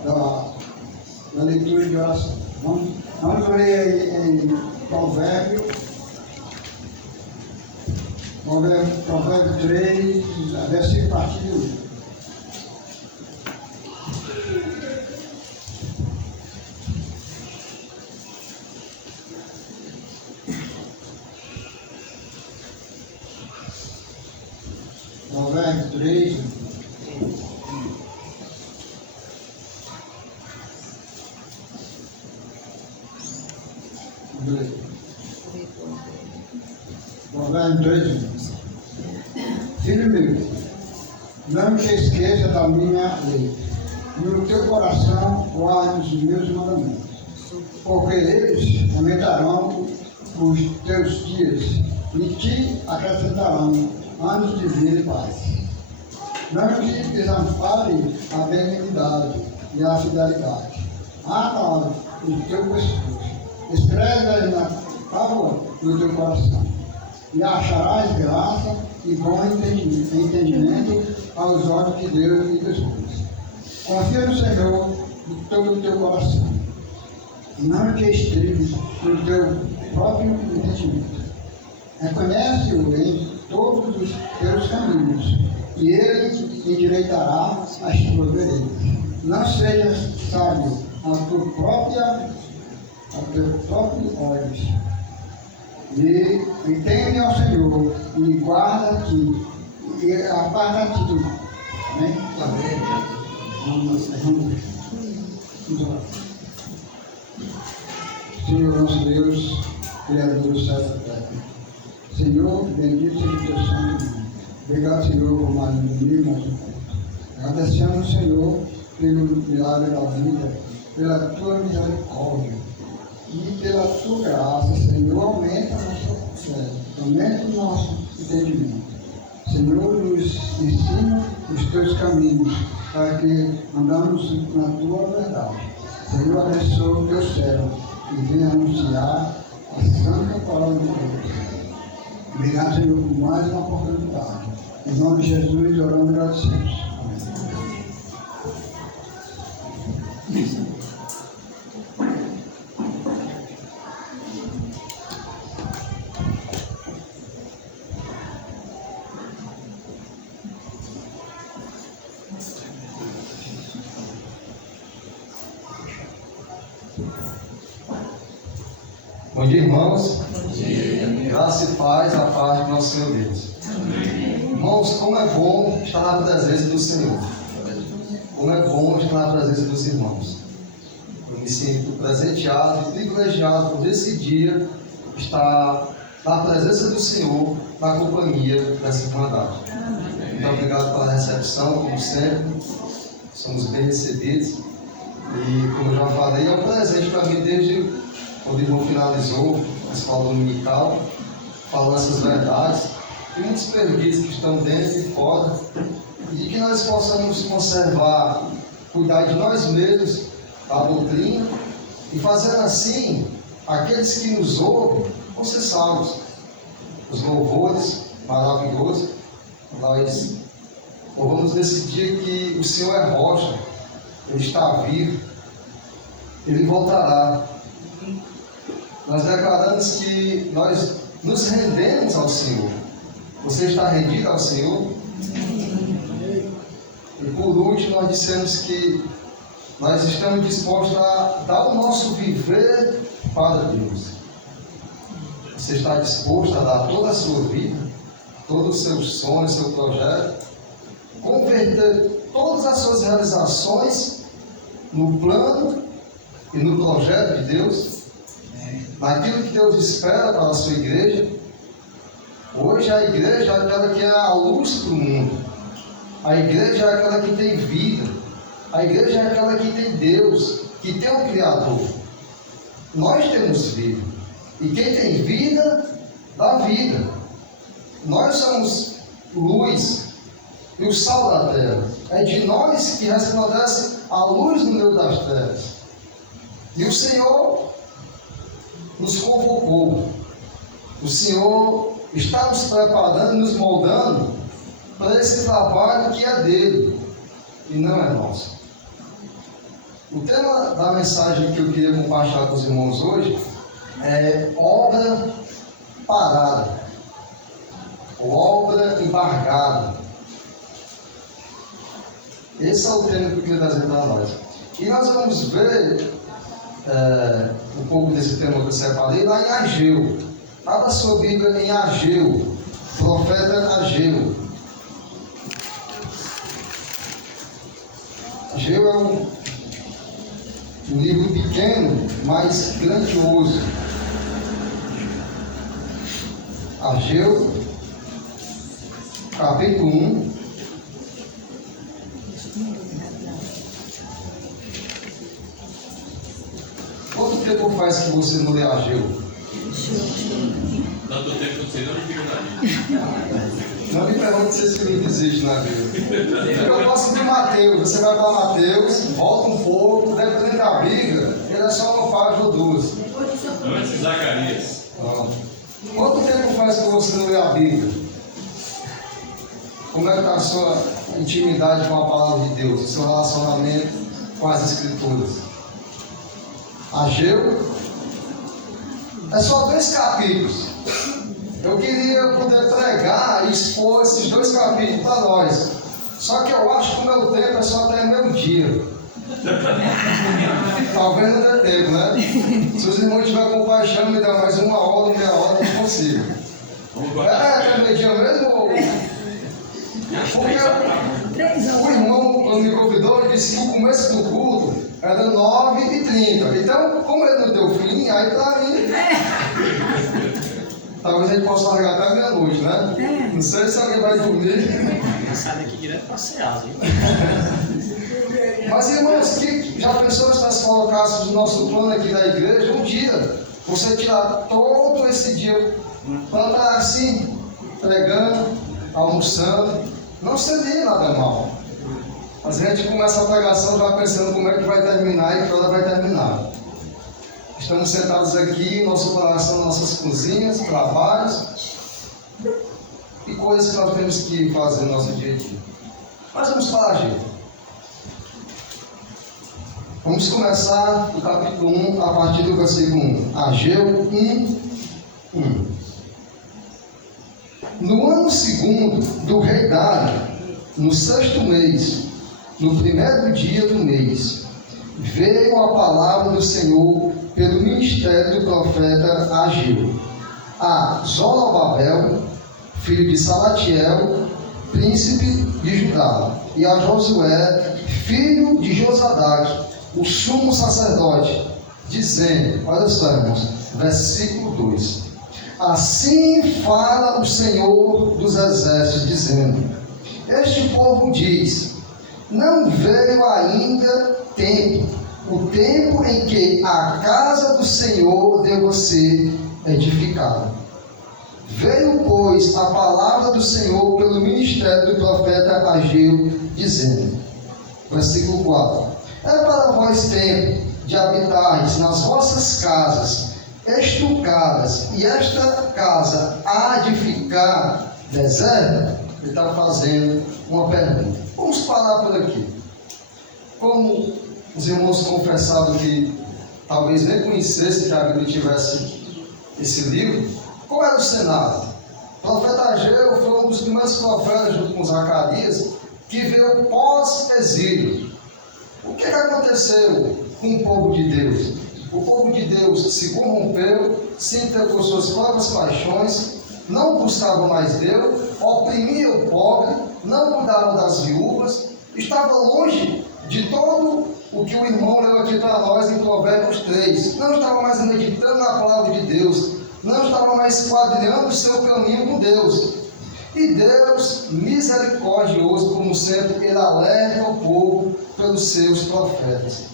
da leitura de oração. Vamos ler em Provérbio 3, versículo a partir de 1. Provérbio 3. Provérbio 3. Filho meu, não te esqueça da minha lei, e no teu coração guarde os meus mandamentos, porque eles aumentarão os teus dias e te acrescentarão anos de vida e paz. Não te desampare a benignidade e a fidelidade. Ata o teu pescoço, escreve na tábua do teu coração, e acharás graça e bom entendimento aos olhos de Deus e dos homens. Confia no Senhor de todo o teu coração, e não te estribes no teu próprio entendimento. Reconhece-o em todos os teus caminhos, e ele endireitará as tuas veredas. Não sejas sábio aos teus próprios olhos. E teme ao Senhor, e guarda-te, e aparta-te do mal. Amém? Vamos orar. Senhor nosso Deus, Criador do céu e da terra. Senhor, bendito seja o teu santo nome. Obrigado, Senhor, por mais um domingo, mais um culto. Agradecemos ao Senhor pelo milagre da vida, pela tua misericórdia e pela tua graça. Senhor, aumenta a nossa fé, aumenta o nosso entendimento. Senhor, nos ensina os teus caminhos, para que andamos na tua verdade. Senhor, abençoa o teu servo e venha anunciar a santa palavra de Deus. Obrigado, Senhor, por mais uma oportunidade. Em nome de Jesus, oramos e agradecemos. Bom dia, irmãos. Bom dia. Graça e paz a paz do nosso Senhor Deus. Amém. Irmãos, como é bom estar na presença do Senhor. Como é bom estar na presença dos irmãos. Eu me sinto presenteado e privilegiado por esse dia estar na presença do Senhor, na companhia dessa irmandade. Muito obrigado pela recepção, como sempre. Somos bem recebidos. E, como eu já falei, é um presente para mim desde quando o irmão finalizou a escola dominical, falando essas verdades, e muitos perdidos que estão dentro e fora, e que nós possamos conservar, cuidar de nós mesmos, da doutrina, e fazendo assim, aqueles que nos ouvem vão ser salvos. Os louvores maravilhosos, nós louvamos nesse dia que o Senhor é rocha, Ele está vivo, Ele voltará. Nós declaramos que nós nos rendemos ao Senhor. Você está rendido ao Senhor? E por último, nós dissemos que nós estamos dispostos a dar o nosso viver para Deus. Você está disposto a dar toda a sua vida, todos os seus sonhos, seu projeto, converter todas as suas realizações no plano e no projeto de Deus? Naquilo que Deus espera para a sua igreja. Hoje a igreja é aquela que é a luz para o mundo. A igreja é aquela que tem vida. A igreja é aquela que tem Deus, que tem um Criador. Nós temos vida. E quem tem vida, dá vida. Nós somos luz e o sal da terra. É de nós que resplandece a luz no meio das trevas. E o Senhor nos convocou. O Senhor está nos preparando, nos moldando para esse trabalho que é dele e não é nosso. O tema da mensagem que eu queria compartilhar com os irmãos hoje é obra parada, ou obra embargada. Esse é o tema que eu queria trazer para nós. E nós vamos ver um pouco desse tema que eu separei lá em Ageu. Abra sua Bíblia em Ageu, profeta Ageu. Ageu é um livro pequeno, mas grandioso. Ageu, capítulo 1. Quanto tempo faz que você não lê Ageu? Tanto tempo que você não me viu na Não me pergunte se esse livro existe na Bíblia. Eu posso de Mateus, você vai para Mateus, volta um pouco, dependendo da Bíblia, ele é só uma página ou duas. Antes de Zacarias. Quanto tempo faz que você não lê a Bíblia? Como é que está a sua intimidade com a palavra de Deus, o seu relacionamento com as Escrituras? Ageu é só 2 capítulos. Eu queria poder pregar e expor esses 2 capítulos para nós. Só que eu acho que o meu tempo é só até meio-dia. Talvez não dê tempo, né? Se os irmãos tiverem compaixão, me dá mais 1 hora, meia hora, não consigo. Até meio-dia mesmo? Porque o irmão, quando me convidou, ele disse que o começo do culto era 9h30. Então, como ele não deu fim, aí para mim. Talvez a gente possa largar até meia-noite, né? Não sei se alguém vai dormir. Sai daqui direto para Ceasa, hein? Mas, irmãos, que já pensou se nós colocássemos o nosso plano aqui da igreja, um dia, você tirar todo esse dia para estar assim, pregando, almoçando, não seria nada mal. Mas a gente começa a pregação já pensando como é que vai terminar e que hora vai terminar. Estamos sentados aqui, nosso coração, nossas cozinhas, trabalhos e coisas que nós temos que fazer no nosso dia a dia. Mas vamos para Ageu. Vamos começar o capítulo 1 a partir do versículo 1. Ageu 1:1. No ano segundo do rei Dário, no 6º mês, no 1º dia do mês, veio a palavra do Senhor pelo ministério do profeta Ageu a Zorobabel, filho de Salatiel, príncipe de Judá, e a Josué, filho de Josadaque, o sumo sacerdote, dizendo, olha só, irmãos, versículo 2: assim fala o Senhor dos exércitos, dizendo: este povo diz, não veio ainda o tempo em que a casa do Senhor deva ser edificada. Veio, pois, a palavra do Senhor pelo ministério do profeta Ageu, dizendo, versículo 4: é para vós tempo de habitardes nas vossas casas estucadas, e esta casa há de ficar deserta? Ele está fazendo uma pergunta. Vamos parar por aqui. Como os irmãos confessavam que talvez nem conhecessem que a Bíblia tivesse esse livro, qual era o cenário? O profeta Ageu foi um dos primeiros profetas, junto com Zacarias, que veio pós-exílio. O que aconteceu com o povo de Deus? O povo de Deus se corrompeu, se entregou suas próprias paixões, não buscava mais Deus, oprimia o pobre, não cuidava das viúvas, estava longe de todo o que o irmão leu aqui para nós em Provérbios 3. Não estava mais meditando na palavra de Deus, não estava mais quadrilhando o seu caminho com Deus. E Deus, misericordioso como sempre, ele alerta o povo pelos seus profetas.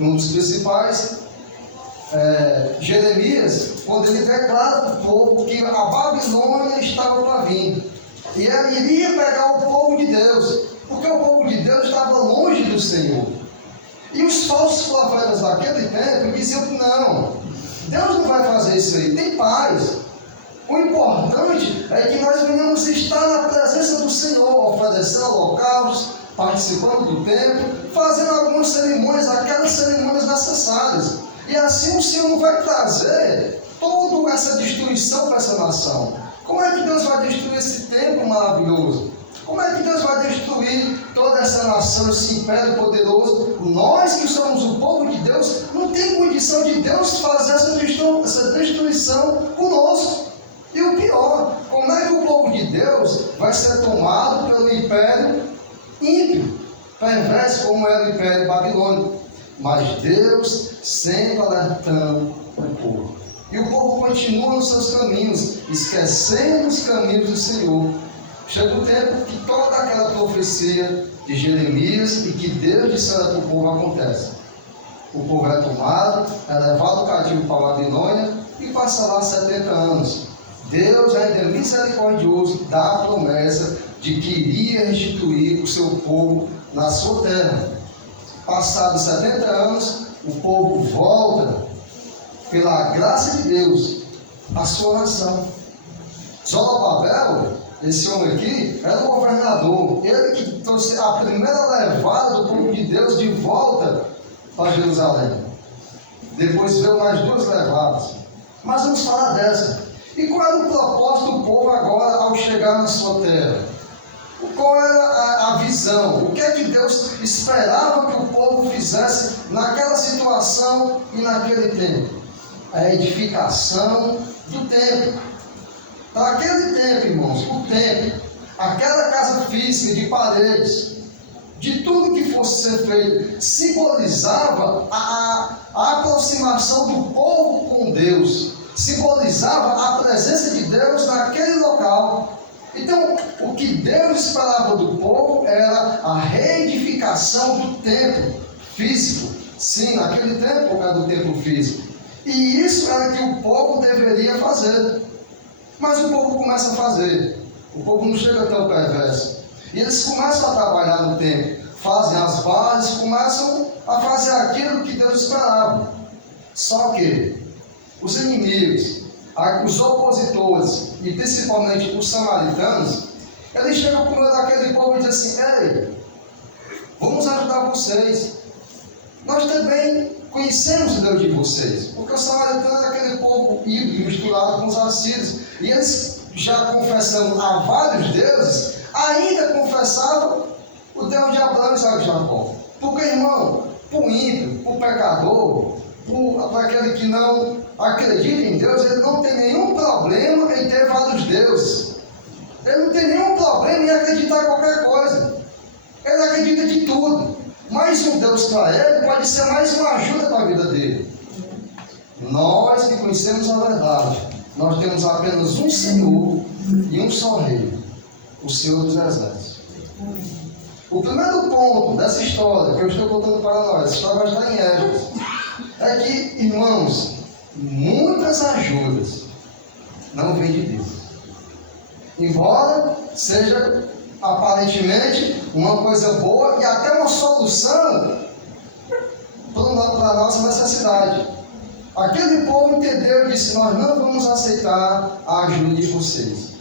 Um dos principais, Jeremias, quando ele declara para o povo que a Babilônia estava para vir. E ele iria pegar o povo de Deus, porque o povo de Deus estava longe do Senhor. E os falsos profetas daquele tempo diziam que não, Deus não vai fazer isso aí, tem paz. O importante é que nós venhamos estar na presença do Senhor, oferecendo holocaustos, participando do templo, fazendo algumas cerimônias, aquelas cerimônias necessárias. E assim o Senhor não vai trazer toda essa destruição para essa nação. Como é que Deus vai destruir esse templo maravilhoso? Como é que Deus vai destruir toda essa nação, esse império poderoso? Nós que somos o povo de Deus, não tem condição de Deus fazer essa destruição conosco. E o pior, como é que o povo de Deus vai ser tomado pelo império ímpio, perverso como era o império babilônico? Mas Deus sempre alertando o povo. E o povo continua nos seus caminhos, esquecendo os caminhos do Senhor. Chega o tempo que toda aquela profecia de Jeremias e que Deus dissera para o povo acontece. O povo é tomado, é levado cativo para a Babilônia e passa lá 70 anos. Deus ainda é misericordioso, dá a promessa de que iria restituir o seu povo na sua terra. Passados 70 anos, o povo volta, pela graça de Deus, à sua nação. Zorobabel, esse homem aqui, era o governador, ele que trouxe a primeira levada do povo de Deus de volta para Jerusalém. Depois veio mais 2 levadas. Mas vamos falar dessa. E qual era o propósito do povo agora ao chegar na sua terra? Qual era a visão? O que é que Deus esperava que o povo fizesse naquela situação e naquele tempo? A edificação do templo. Para aquele tempo, irmãos, o templo, aquela casa física de paredes, de tudo que fosse ser feito, simbolizava a aproximação do povo com Deus, simbolizava a presença de Deus naquele local. Então, o que Deus esperava do povo era a reedificação do templo físico. Sim, naquele tempo era do templo físico. E isso era que o povo deveria fazer. Mas o povo começa a fazer. O povo não chega até o perverso. E eles começam a trabalhar no templo. Fazem as bases, começam a fazer aquilo que Deus esperava. Só que os inimigos, os opositores e principalmente os samaritanos, eles chegam com medo daquele povo e dizem assim: ei, vamos ajudar vocês. Nós também conhecemos o Deus de vocês, porque os samaritanos é aquele povo híbrido misturado com os assírios, e eles já confessando a vários deuses, ainda confessavam o Deus de Abraão, Isaac e Jacó. Porque, irmão, para o ímpio, para o pecador, para aquele que não acredita em Deus, ele não tem nenhum problema em ter vários deuses. Ele não tem nenhum problema em acreditar em qualquer coisa. Ele acredita de tudo. Mais um Deus para ele pode ser mais uma ajuda para a vida dele. Nós que conhecemos a verdade, nós temos apenas um Senhor e um só Rei, o Senhor dos Exércitos. O primeiro ponto dessa história que eu estou contando para nós, essa história vai estar em Esdras, é que, irmãos, muitas ajudas não vêm de Deus. Embora seja aparentemente uma coisa boa e até uma solução para a nossa necessidade. Aquele povo entendeu e disse: nós não vamos aceitar a ajuda de vocês.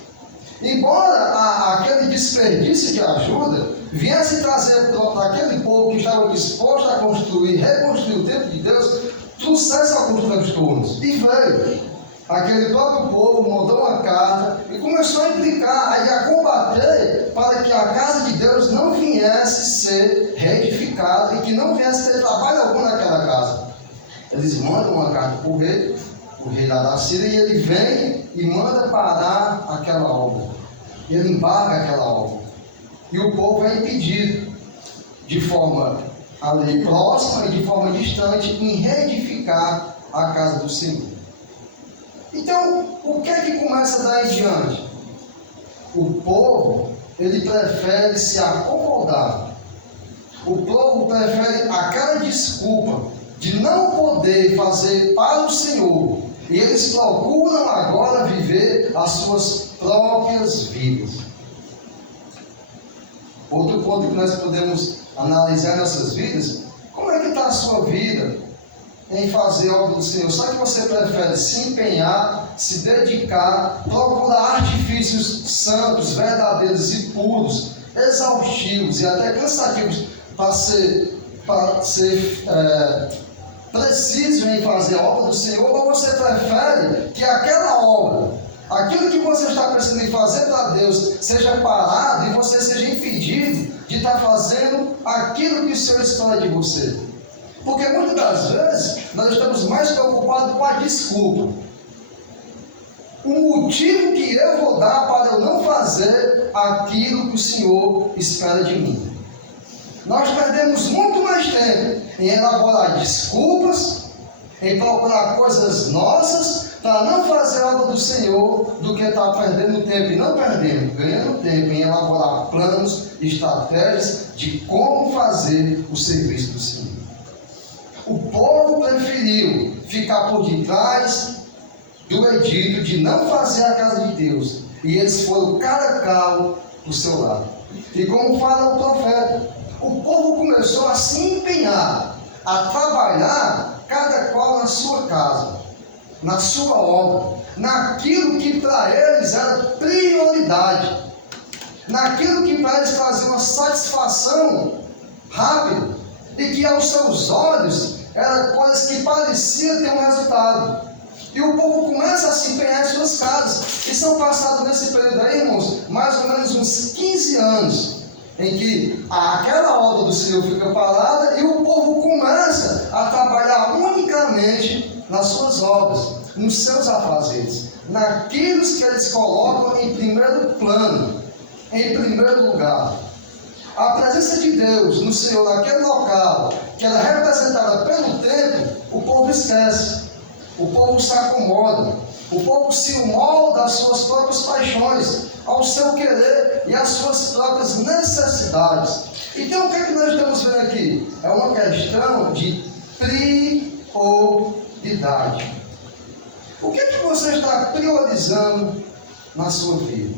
Embora aquele desperdício de ajuda viesse trazer para aquele povo que estava disposto a construir, reconstruir o templo de Deus, trouxesse alguns transtornos. E veio. Aquele próprio povo mandou uma carta e começou a implicar, a combater para que a casa de Deus não viesse ser reedificada e que não viesse ter trabalho algum naquela casa. Eles mandam uma carta para o rei lá da Síria, e ele vem e manda parar aquela obra. Ele embarga aquela obra. E o povo é impedido, de forma ali próxima e de forma distante, em reedificar a casa do Senhor. Então, o que é que começa daí em diante? O povo, ele prefere se acomodar. O povo prefere aquela desculpa de não poder fazer para o Senhor. E eles procuram agora viver as suas próprias vidas. Outro ponto que nós podemos analisar nessas vidas: como é que está a sua vida em fazer a obra do Senhor? Só que você prefere se empenhar, se dedicar, procurar artifícios santos, verdadeiros e puros, exaustivos e até cansativos para ser preciso em fazer a obra do Senhor, ou você prefere que aquela obra, aquilo que você está pensando em fazer para Deus, seja parado e você seja impedido de estar fazendo aquilo que o Senhor espera de você? Porque muitas das vezes nós estamos mais preocupados com a desculpa, o motivo que eu vou dar para eu não fazer aquilo que o Senhor espera de mim. Nós perdemos muito mais tempo em elaborar desculpas, em procurar coisas nossas para não fazer a obra do Senhor, do que estar perdendo tempo, e não perdendo, ganhando tempo em elaborar planos, estratégias de como fazer o serviço do Senhor. O povo preferiu ficar por detrás do edito de não fazer a casa de Deus, e eles foram cada carro do seu lado. E como fala o profeta, o povo começou a se empenhar, a trabalhar cada qual na sua casa, na sua obra, naquilo que para eles era prioridade, naquilo que para eles trazia uma satisfação rápida, e que aos seus olhos eram coisas que pareciam ter um resultado. E o povo começa a se empenhar em suas casas. E são passados nesse período aí, irmãos, mais ou menos uns 15 anos, em que aquela obra do Senhor fica parada e o povo começa a trabalhar unicamente nas suas obras, nos seus afazeres, naquilo que eles colocam em primeiro plano, em primeiro lugar. A presença de Deus no Senhor naquele local, que era representada pelo templo, o povo esquece, o povo se acomoda, O povo se molda às suas próprias paixões, ao seu querer e às suas próprias necessidades. Então, o que é que nós estamos vendo aqui? É uma questão de prioridade. O que é que você está priorizando na sua vida?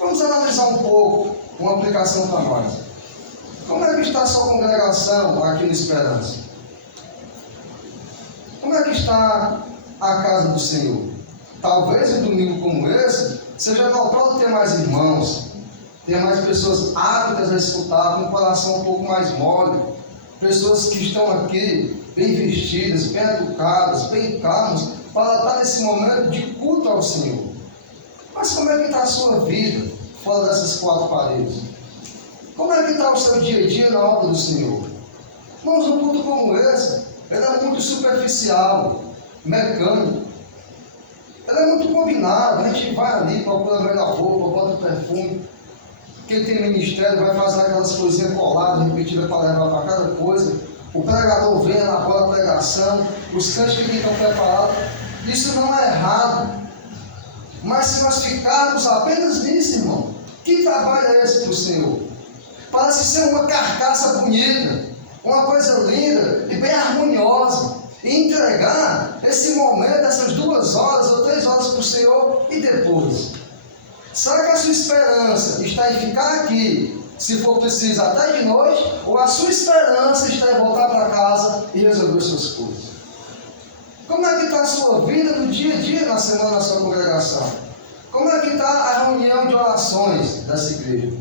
Vamos analisar um pouco uma aplicação para nós. Como é que está a sua congregação aqui no Esperança? Como é que está a casa do Senhor? Talvez um domingo como esse seja notado ter mais irmãos, ter mais pessoas aptas a escutar, com o coração um pouco mais mole, pessoas que estão aqui bem vestidas, bem educadas, bem calmas, para estar nesse momento de culto ao Senhor. Mas como é que está a sua vida fora dessas quatro paredes? Como é que está o seu dia a dia na obra do Senhor? Irmãos, um culto como esse, ele é muito superficial, mecânico. Ele é muito combinado. A gente vai ali, procura a melhor roupa, bota perfume. Quem tem ministério vai fazer aquelas coisinhas coladas, repetidas para levar para cada coisa. O pregador vem na boa pregação, os cânticos que estão preparados. Isso não é errado. Mas se nós ficarmos apenas nisso, irmão, que trabalho é esse para o Senhor? Parece ser uma carcaça bonita, uma coisa linda e bem harmoniosa. E entregar esse momento, essas 2 horas ou 3 horas para o Senhor e depois. Será que a sua esperança está em ficar aqui, se for preciso, até de noite? Ou a sua esperança está em voltar para casa e resolver suas coisas? Como é que está a sua vida no dia a dia, na semana da sua congregação? Como é que está a reunião de orações dessa igreja?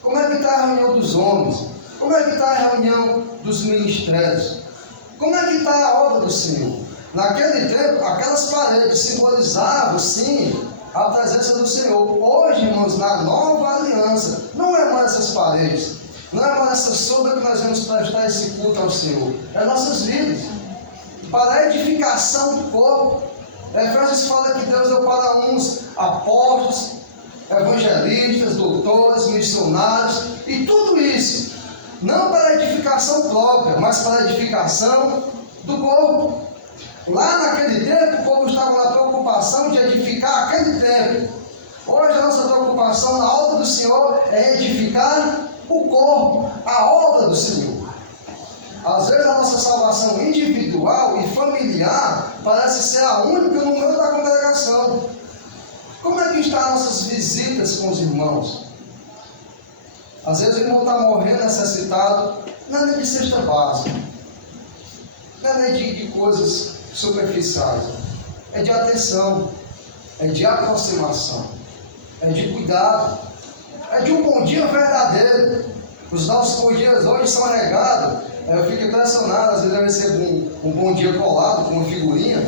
Como é que está a reunião dos homens? Como é que está a reunião dos ministérios? Como é que está a obra do Senhor? Naquele tempo, aquelas paredes simbolizavam, sim, a presença do Senhor. Hoje, irmãos, na nova aliança, não é mais essas paredes, não é mais essa sombra que nós vamos prestar esse culto ao Senhor. É nossas vidas. Para a edificação do corpo. Efésios fala que Deus deu para uns apóstolos, evangelistas, doutores, missionários, e tudo isso, não para a edificação própria, mas para a edificação do corpo. Lá naquele tempo, o povo estava na preocupação de edificar aquele templo. Hoje a nossa preocupação na obra do Senhor é edificar o corpo, a obra do Senhor. Às vezes a nossa salvação individual e familiar parece ser a única no meio da congregação. Como é que estão as nossas visitas com os irmãos? Às vezes o irmão está morrendo necessitado, não é nem de cesta básica, não é nem de coisas superficiais, é de atenção, é de aproximação, é de cuidado, é de um bom dia verdadeiro. Os nossos bons dias hoje são regados. Eu fico impressionado, às vezes eu recebo um bom dia colado com uma figurinha,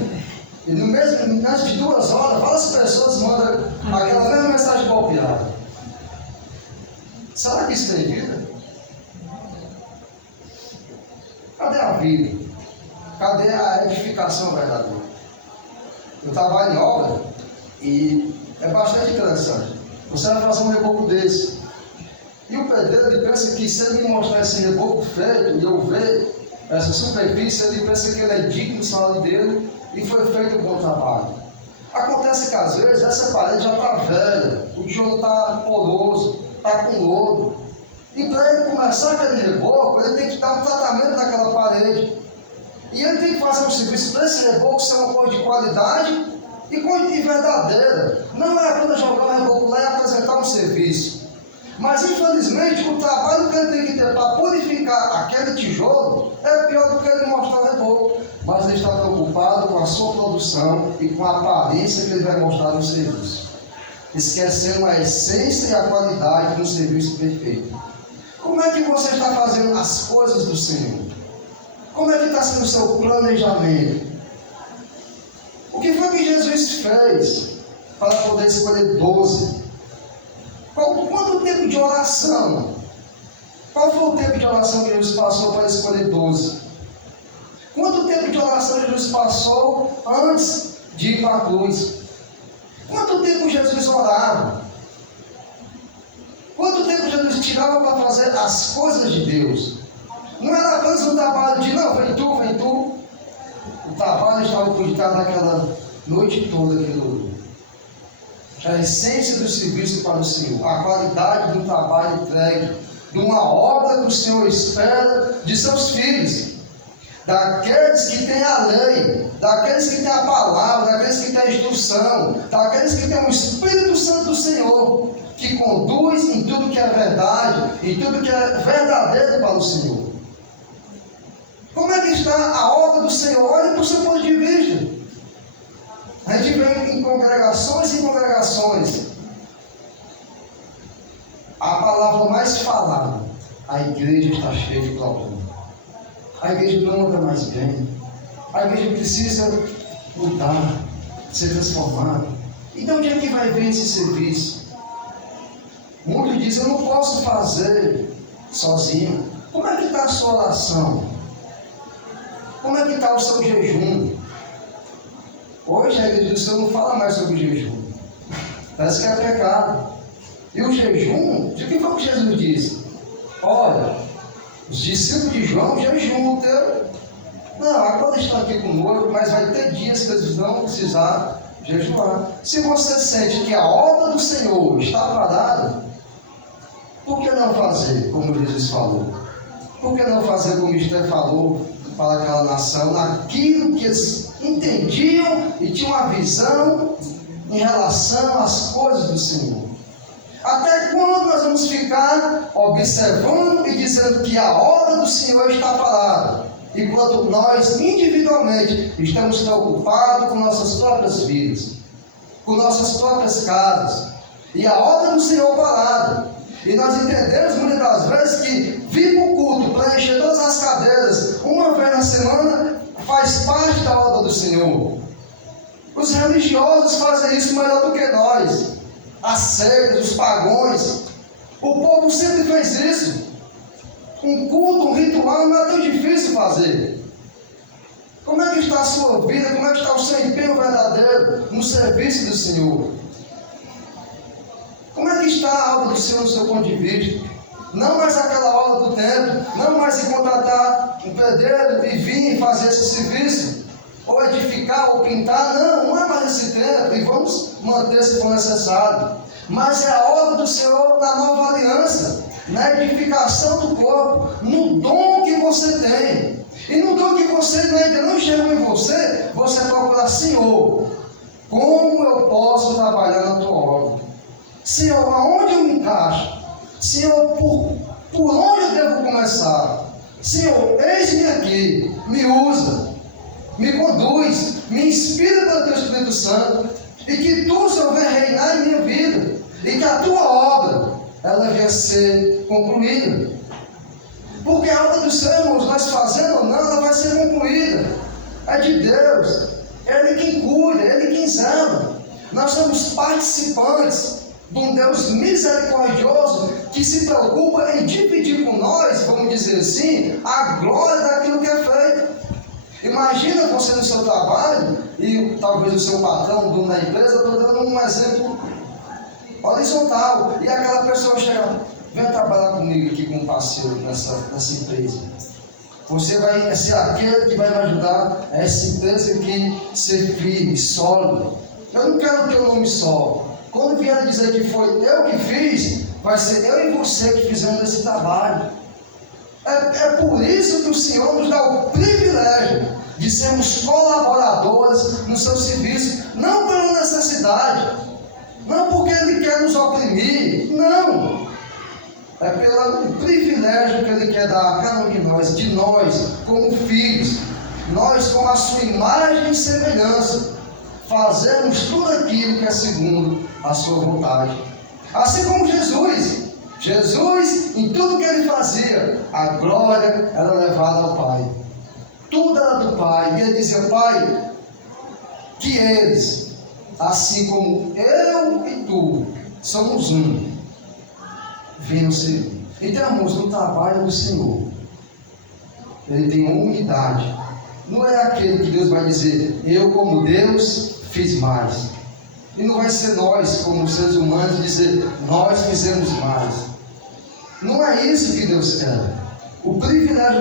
e no mesmo, menos de 2 horas, várias pessoas mandam aquela mesma mensagem golpeada. Será que isso tem vida? Cadê a vida? Cadê a edificação verdadeira? Eu trabalho em obra e é bastante interessante. Você vai fazer um reboco desse. E o pedreiro, ele pensa que se ele me mostrar esse reboco feito e eu ver essa superfície, ele pensa que ele é digno do salário dele e foi feito um bom trabalho. Acontece que às vezes essa parede já está velha, o tijolo está poroso, está com lodo. E para ele começar aquele reboco, ele tem que dar um tratamento naquela parede. E ele tem que fazer um serviço para esse reboco ser uma coisa de qualidade e verdadeira. Não é apenas jogar o reboco lá e apresentar um serviço. Mas infelizmente o trabalho que ele tem que ter para purificar aquele tijolo é pior do que ele mostrar o reboco. Mas ele está preocupado com a sua produção e com a aparência que ele vai mostrar no serviço, esquecendo a essência e a qualidade do serviço perfeito. Como é que você está fazendo as coisas do Senhor? Como é que está sendo o seu planejamento? O que foi que Jesus fez para poder escolher 12? Quanto tempo de oração? Qual foi o tempo de oração que Jesus passou para escolher 12? Quanto tempo de oração Jesus passou antes de ir para a cruz? Quanto tempo Jesus orava? Quanto tempo Jesus tirava para fazer as coisas de Deus? Não era apenas um trabalho de, não, vem tu. O trabalho estava por detrás noite toda aquele orou. Já a essência do serviço para o Senhor, a qualidade do trabalho entregue, de uma obra que o Senhor espera de seus filhos, daqueles que têm a lei, daqueles que têm a palavra, daqueles que têm a instrução, daqueles que têm o Espírito Santo do Senhor, que conduz em tudo que é verdade, em tudo que é verdadeiro para o Senhor. Como é que está a obra do Senhor? Olhe para o seu ponto de vista. A gente vem em congregações e congregações. A palavra mais falada, a igreja está cheia de problemas. A igreja não anda mais bem. A igreja precisa mudar, ser transformada. Então, onde é que vai ver esse serviço? Muitos dizem, eu não posso fazer sozinho. Como é que está a sua oração? Como é que está o seu jejum? Hoje a igreja do Senhor não fala mais sobre jejum. Parece que é pecado. E o jejum, de que foi o que Jesus disse? Olha, os discípulos de João jejuam. Não, agora estão aqui conosco, mas vai ter dias que eles vão precisar jejuar. Se você sente que a obra do Senhor está parada, por que não fazer como Jesus falou? Por que não fazer como Esther falou para aquela nação, naquilo que eles entendiam e tinham uma visão em relação às coisas do Senhor? Até quando nós vamos ficar observando e dizendo que a obra do Senhor está parada, enquanto nós individualmente estamos preocupados com nossas próprias vidas, com nossas próprias casas, e a obra do Senhor parada? E nós entendemos muitas das vezes que vir para o culto para encher todas as cadeiras uma vez na semana faz parte da obra do Senhor. Os religiosos fazem isso melhor do que nós. As seitas, os pagões. O povo sempre fez isso. Um culto, um ritual não é tão difícil fazer. Como é que está a sua vida? Como é que está o seu empenho verdadeiro no serviço do Senhor? Como é que está a obra do Senhor do seu ponto de vista? Não mais aquela obra do templo, não mais se contratar um pedreiro e vir fazer esse serviço, ou edificar, ou pintar, não é mais esse tempo, e vamos manter se for necessário. Mas é a obra do Senhor na nova aliança, na edificação do corpo, no dom que você tem. E no dom que você ainda não chegou em você, você procura, Senhor, como eu posso trabalhar na tua obra? Senhor, aonde eu me encaixo? Senhor, por onde eu devo começar? Senhor, eis-me aqui, me usa, me conduz, me inspira pelo teu Espírito Santo, e que tu, Senhor, venha reinar em minha vida, e que a tua obra, ela venha ser concluída. Porque a obra do Senhor, irmãos, nós fazendo ou não, ela vai ser concluída. É de Deus, Ele quem cuida, Ele quem zela. Nós somos participantes de um Deus misericordioso que se preocupa em dividir com nós, vamos dizer assim, a glória daquilo que é feito. Imagina você no seu trabalho e talvez o seu patrão, o dono da empresa, estou dando um exemplo horizontal, e aquela pessoa chega, vem trabalhar comigo aqui como parceiro nessa empresa. Você vai ser aquele que vai me ajudar a essa empresa aqui ser firme, sólida. Eu não quero ter o nome só. Quando vier dizer que foi eu que fiz, vai ser eu e você que fizemos esse trabalho. É por isso que o Senhor nos dá o privilégio de sermos colaboradores no seu serviço, não pela necessidade, não porque Ele quer nos oprimir, não. É pelo privilégio que Ele quer dar a cada um de nós como filhos, nós com a sua imagem e semelhança, fazemos tudo aquilo que é segundo a sua vontade. Assim como Jesus, em tudo que Ele fazia, a glória era levada ao Pai. Tudo era do Pai. E Ele dizia, Pai, que eles, assim como eu e tu, somos um, venham servir. Então, irmãos, no trabalho do Senhor, Ele tem uma unidade. Não é aquele que Deus vai dizer, eu como Deus fiz mais. E não vai ser nós, como seres humanos, dizer, nós fizemos mais. Não é isso que Deus quer. O privilégio